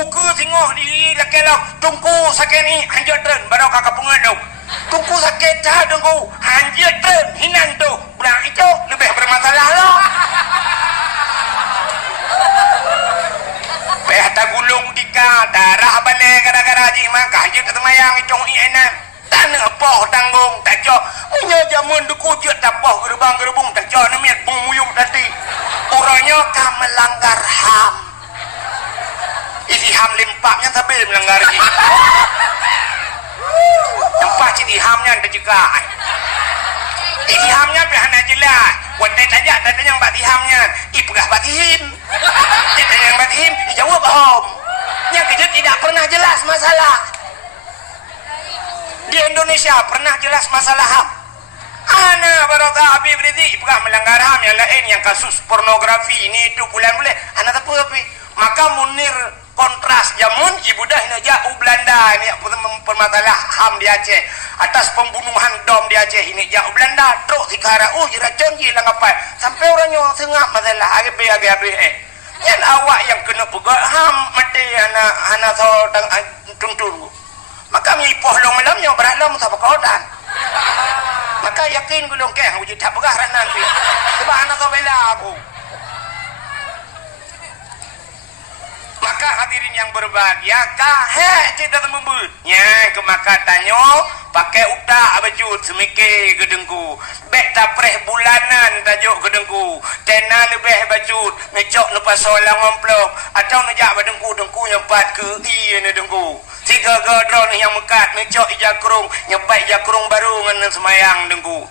uku singoh di lakelok tungku sakeni hanjat tren baru kakak pengadau tungku sakit cah tungku hanjat tren hinan tu berang itu lebih bermasalah lo pehta gulung dika darah balik gara-gara haji maka hanjat ketemayang itu enak tanah poh tanggung tak jauh punya jamun duku je tak poh gerbang-gerbung tak jauh namiat pemuyuk tadi orangnya kan melanggar HAM isi HAM limpaknya tapi melanggar ini tempat isi HAMnya ada juga isi HAMnya pihana jelas wadai tajak tadi yang bati HAMnya ipegah batihim tadi yang batihim dijawab HAM yang kerja tidak pernah jelas masalah di Indonesia pernah jelas masalah HAM. Ana barokah Habib Rizik pernah melanggar HAM yang lain yang kasus pornografi ini itu bulan boleh. Ana tapi maka Munir kontras jamun ibu dah naja Belanda ini permasalah HAM di Aceh atas pembunuhan dom di Aceh ini jauh Belanda truk dikara jeracun hilang apa sampai orangnya sengap masalah agak yang awak yang kena pegat HAM mati anak saudang tungtung maka mipoh long malamnya berat long tak berkodan maka yakin gulung keh wujud tak pegah nanti sebab anak kau bela aku maka hadirin yang berbahagia kahe cerita membut nya kemakatannya pakai utak bajut semikir gedengku bek tapreh bulanan tajuk gedengku tena lebih bajut ngecok lepas solang amplop atau nejak badengku dengku nyempat ke i ni dengku tiga gadron yang mekat ngecok ijakrung nyepai jakrung baru dengan semayang dengku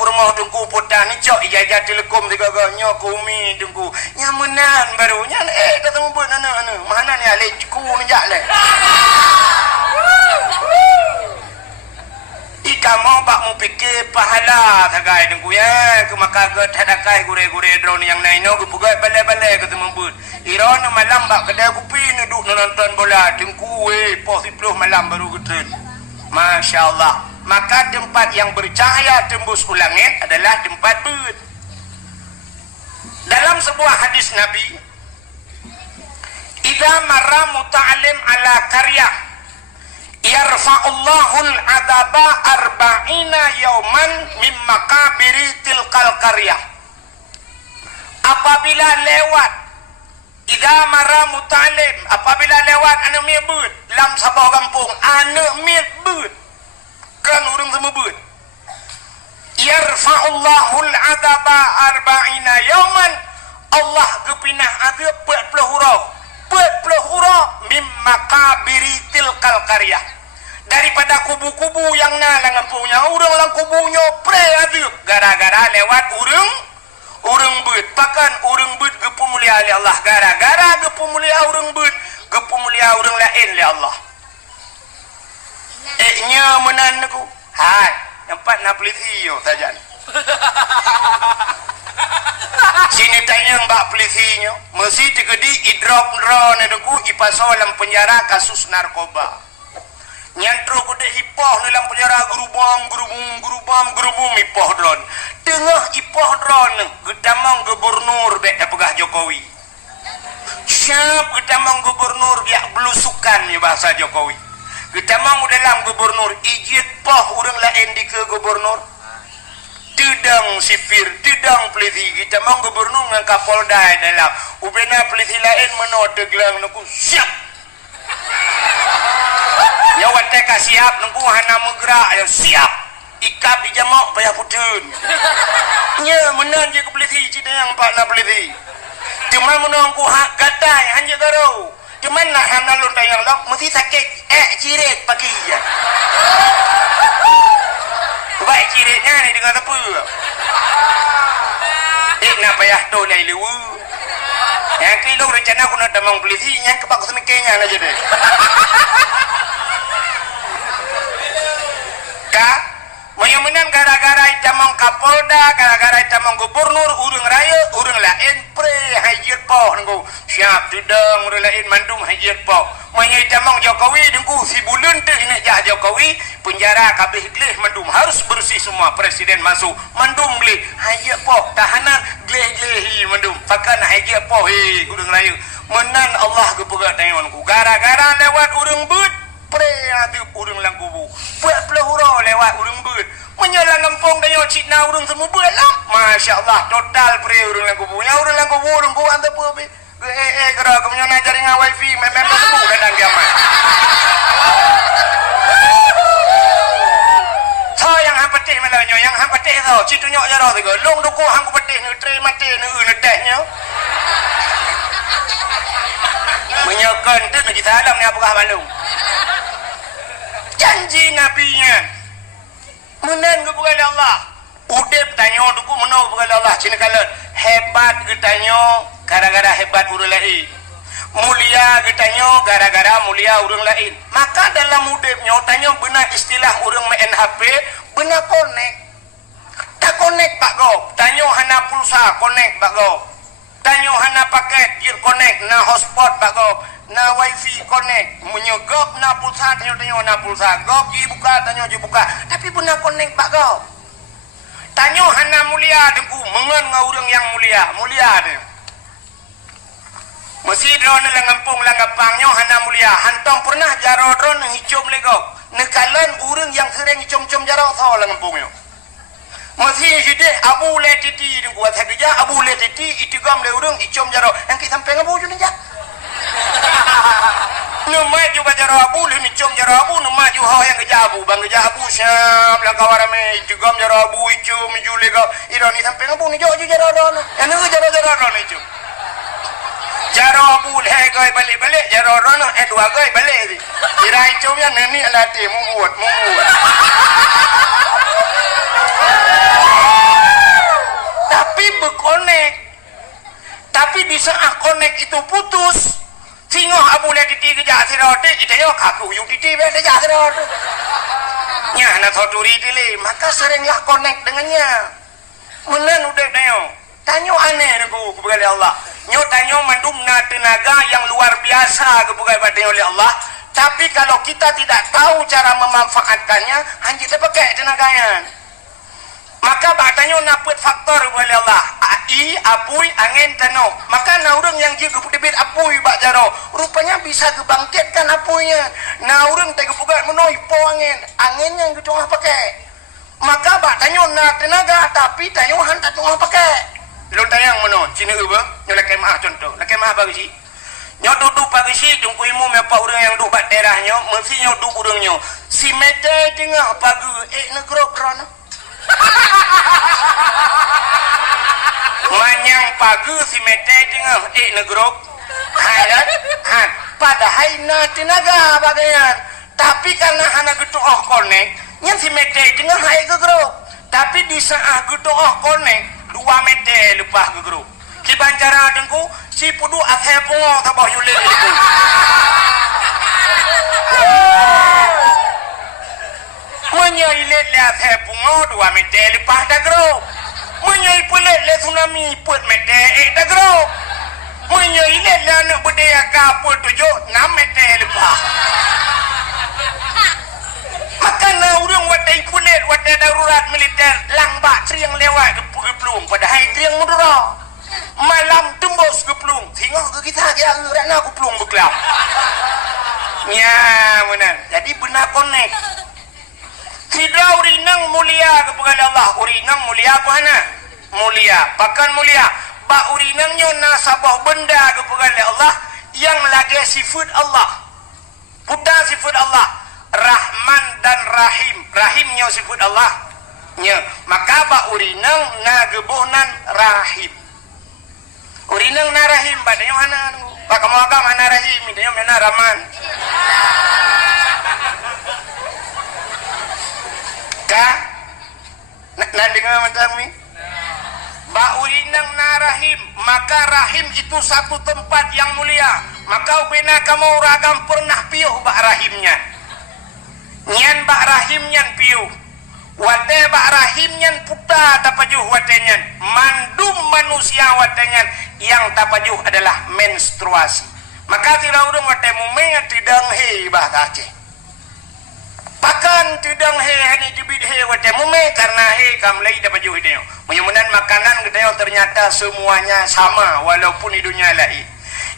purmoh dengku putah ngecok ijajah telekom tiga ganyo kumi dengku nyamenan baru nyan kata membut anak mana ni alih ku nejak le ika mau bak mu fikir pahala Ba tagai dengku ya ke makagat hadakai gure-gure drone yang lain no gebugai balai-balai ke temembut. Irona malam bak kedai kopi ni duk nonton bola dengku po 10 malam baru getun. Masya-Allah. Maka tempat yang bercahaya tembus ke langit adalah tempat beut. Dalam sebuah hadis Nabi, idza marra muta'allim ala qaryah yarfa'ullahul adaba arba'ina yauman min makabiri tilkal qaryah. Apabila lewat idza marra muta'allim, apabila lewat anu mibeut lam sabah kampung anu mibeut kan urang sama beut. Yarfa'ullahul adaba arba'ina yauman, Allah gepinah adab 40 huruf mim makabiri tilkal qaryah, daripada kubu-kubu yang nalang empunya urang lang kubunya pre adab gara-gara lewat urang beut. Pakan urang beut gepu mulia oleh Allah, gara-gara gepu mulia urang beut gepu mulia urang lain oleh Allah. Nya menan aku hai empat nak peliti yo tajan sini tanya mbak pelitinya mesti tegedi idrop drone deku ipasolam penjara kasus narkoba nyantro kude hipoh dalam penjara gerubam ipoh drone tengah ipoh drone gedamang gubernur bek pegah Jokowi siap gedamang gubernur dia belusukan ya bahasa Jokowi. Kita mau dalam gubernur ijit poh urang lain di ke gubernur tidang sipir tidang peliti kita mau gubernur ngan kapolda dalam ubena peliti lain menode gelang nuku siap ya wateka siap nuku hana megerak ya siap ikap di jamok payah putun nya menan je ke peliti cidang pak na peliti cuma menunggu hak gatai hanya garau cuman nak hana lontai yang lok mesti sakit ciret pagi ya baik ciretnya ni dengan apa nak payah tu lai lewu yang kilo rencana aku nak damang polisi yang kepak semikirnya aja deh kak menyamenan gara-gara itamang kapolda gara-gara itamang gubernur urang raya urang lain pre hajir poh nengku siap tudang urang lain mandum hajir poh manya itamang Jokowi nengku si bulan tu ini jah Jokowi penjara kabeh gleh mandum harus bersih semua presiden masuk mandum gleh hajir poh tahanan gleh mandum pakan hajir poh urang raya menan Allah gepegat tanganku gara-gara lewat urang beut pre aduk urang lang kubu 40 huruf lewat urang beut menyalah ngempong dayo Cina urang semua beut lah masya-Allah total pre urang lang kubu nya urang lang kubu urang ku anta pe kera kemunya nak jaringan wifi memang tebu dadang kiamat so yang hang petih malahnya yang hang petih tu citu nyok jaro tu long duku hang ku petih ni tre mati ni nedehnya menyakan tu nak kita alam ni apakah malu janji nabinya menan kepada Allah udep tanya duku menau kepada Allah cina kalat hebat getanya gara-gara hebat urang lain mulia getanya gara-gara mulia urang lain maka dalam udepnya tanya benar istilah urang main HP benar connect tak connect pak go tanya hana pulsa connect pak go tanya hana paket gear connect na hotspot pak go na wifi connect menyegop na pulsa tanya na pulsa gop ji buka tanya ji buka tapi benar connect pak go tanya hana mulia dengku mengen ngurang yang mulia dia mesti drone lang ngempung lang ngapangnya hana mulia hantong pernah jaro drone hicum lego nekalan urang yang sering hicum-cum jaro tho lang ngempungnya mesti jadi abu letiti dengku at kerja abu letiti itigam le urang hicum jaro yang kita sampai ngabu jun ja numai juga jaro abu le hicum jaro abu numai juga yang kerja abu bang kerja abu siap lang kawarame itigam jaro abu hicum julega ironi sampai ngabu ni jo jaro drone yang nu jaro drone hicum jaro abu leh goi balik jaro rono dua goi balik ni kira hicumnya neni alati mubuat tapi berkonek tapi di saat konek itu putus singoh abu leh titi kerja sirot kita yo kaku yung titi be kerja sirot nya na thoturi dili maka seringlah connect dengannya menen udah nyo tanyo aneh ku kepada Allah nyo tanyo mandum na tenaga yang luar biasa kepada oleh Allah tapi kalau kita tidak tahu cara memanfaatkannya hanya kita pakai tenaganya maka batanya naput faktor oleh Allah ai apui angin tano maka naurang yang juga debit apui bak jaro rupanya bisa kebangkitkan apuinya naurang tega buka menoi po angin yang kita pakai maka batanya nak tenaga tapi tanyo han tak tengah pakai lo tayang meno cina uba nyolek kemah contoh lek kemah bagi si nyo duduk pagi si jungku imu mepa urang yang duduk bat daerahnya mesti nyo duduk urangnya si mete tengah pagi negro krono manyang pagi si mete tengah negro hayat padahal na tenaga bagian tapi karena hana gitu konek yang si mete tengah hayat ke grup tapi di saat gitu konek 2 meter lepas ke grup kibancara dengku si pudu athe pungo tabah yulit itu menyailet le athe pungo 2 meter lepas dah grup menyai pulet le tsunami put meter dah grup menyailet le anak budaya kapul 6 meter lepas maka na urang watai pulet watai darurat militer langbak triang lewat ke pelung padahal triang mudara malam tembus ke pelung tengok ke kita kira rana aku pelung berkelam ya benar jadi benar connect tidak urinang mulia kepada Allah urinang mulia apa hana mulia pakan mulia bak urinangnya nasabah benda kepada Allah yang lagi sifat Allah putar sifat Allah Rahman dan Rahim Rahimnya sifat Allah nya maka bak urinang nagebunan Rahim urinang na Rahim badanya mana bak kamu mana Rahim idanya mana Rahman ka na dengar macam ni bak urinang na Rahim maka Rahim itu satu tempat yang mulia maka ubena kamu ragam pernah piuh bak Rahimnya nyan bak Rahim nyan piuh wate bak Rahim nyan puta tapajuh watenyan mandum manusia watenyan yang tapajuh adalah menstruasi maka tidak urang wate mume tidak he bah Aceh pakan tidak he hani jebit he wate mume karena he kamlai tapajuh dia menyumunan makanan gedeo ternyata semuanya sama walaupun idunya lai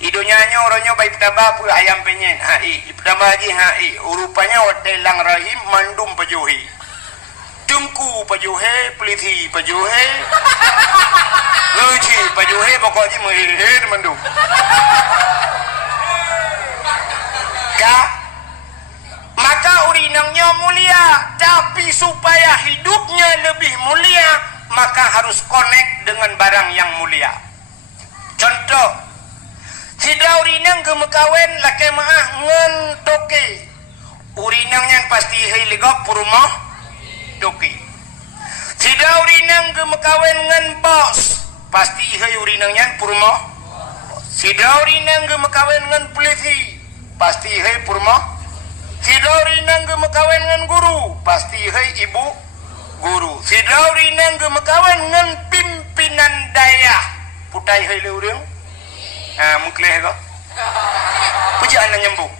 idunya orangnya baik pertama pu ayam penyen hai pertama haji hai rupanya wate lang Rahim mandum pajuhi tungku pajuhe peliti pajuhe luci pajuhe pokoknya menghir mendung ka maka urinangnya mulia tapi supaya hidupnya lebih mulia maka harus connect dengan barang yang mulia contoh tidak urinang gemekawen laki maah ngen toke urinangnya pasti heligop purumah doki tidak urinang gemekawen ngan bos pasti hai urinangnya purmo tidak urinang gemekawen ngan polisi pasti hai purmo tidak urinang gemekawen ngan guru pasti hai ibu guru tidak urinang gemekawen ngan pimpinan daya putai hai le urang mukleh ko pujaan nyambung.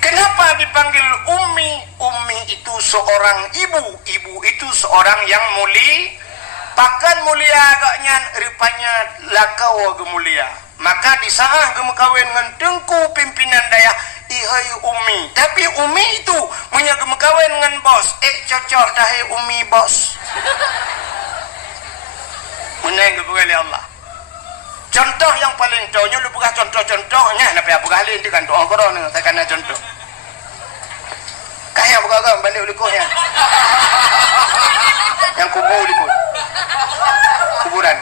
Kenapa dipanggil Ummi? Ummi itu seorang ibu, ibu itu seorang yang mulia. Pakan mulia agaknya rupanya lakau gemulia. Maka disahah gemekawin dengan tengku pimpinan daya ihai Ummi. Tapi Ummi itu punya gemekawin dengan bos. Cocok dah Ummi bos. Menang kepada Allah. Contoh yang paling contohnya lu bukan contoh-contohnya tapi apa kali itu kan doa korona tekan contoh kayak bukan balik ulikohnya yang kubur ulikut kuburan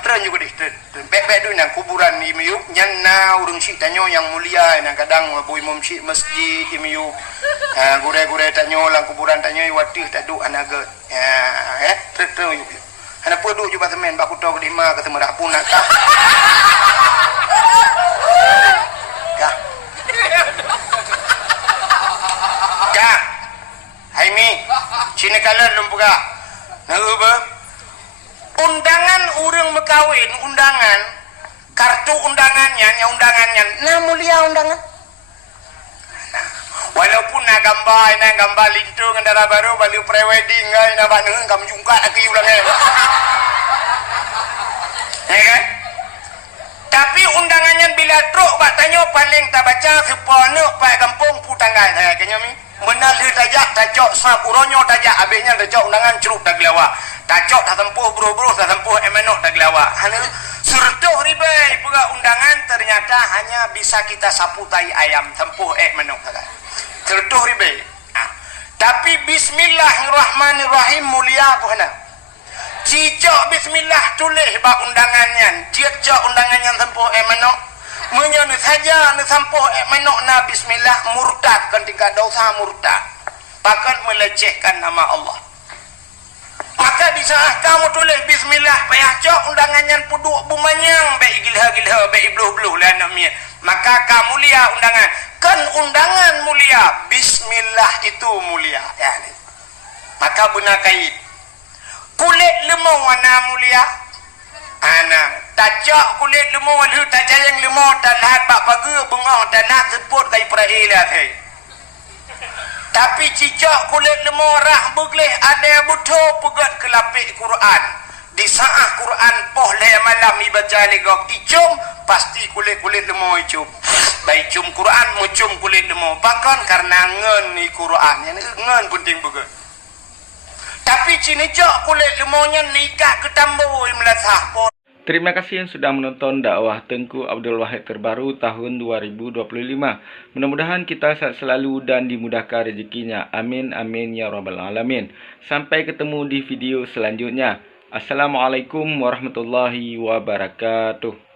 tren juga deh bebek tu yang kuburan imiu yang na urung si tanyo yang mulia yang kadang bu imam si masjid imiu gure-gure tanyo lang kuburan tanyo iwatih tadu anaga tren yuk ana poduk juga temen bak kuto ke lima ketemu dah pun nak kah kalian lembuga. Nah, apa? Undangan orang berkahwin, undangan, kartu undangannya, nah mulia undangan. Walaupun nak gambar lintu ngendara baru, balik pre-wedding, nak bangun, kamu jungkat lagi ulang. Kan? Tapi undangannya bila truk pak tanya paling tak baca sepana pak kampung putanggai saya kenya mi menal dia tajak tajok sakuronyo tajak abisnya tajok undangan ceruk tak gelawa tajok tak tempuh bro-bro tak tempuh emenok tak gelawa hanya surtuh ribai pula undangan ternyata hanya bisa kita sapu tai ayam tempuh menok saja surtuh ribai tapi bismillahirrahmanirrahim mulia puhana cicok bismillah tulis bak undangannya cicok undangannya tempuh menok menyanu saja ni tempuh menok na bismillah murtad kan tingkat dosa murtad bahkan melecehkan nama Allah maka di saat kamu tulis bismillah payah cok undangannya puduk bumanyang baik gilha baik bluh lah namanya maka kamu lihat undangan kan undangan mulia bismillah itu mulia ya maka benar kait kulit lemau warna mulia ana tajak kulit lemau walau tajak yang lemau tak lahat bak pagi bengah dan nak sebut kai praila kai tapi cicak kulit lemau rah begleh ada butuh pegat kelapik Quran di saat Quran poh le malam ibaca legok icum pasti kulit lemau icum baik cium Quran mucum kulit lemau bahkan karena ngen ni Quran yang ngen penting begat tapi cini cok kulit lemaunya nikah ketambui melasah pun. Terima kasih yang sudah menonton dakwah Tengku Abdul Wahid terbaru tahun 2025. Mudah-mudahan kita sehat selalu dan dimudahkan rezekinya. Amin amin ya rabbal alamin. Sampai ketemu di video selanjutnya. Assalamualaikum warahmatullahi wabarakatuh.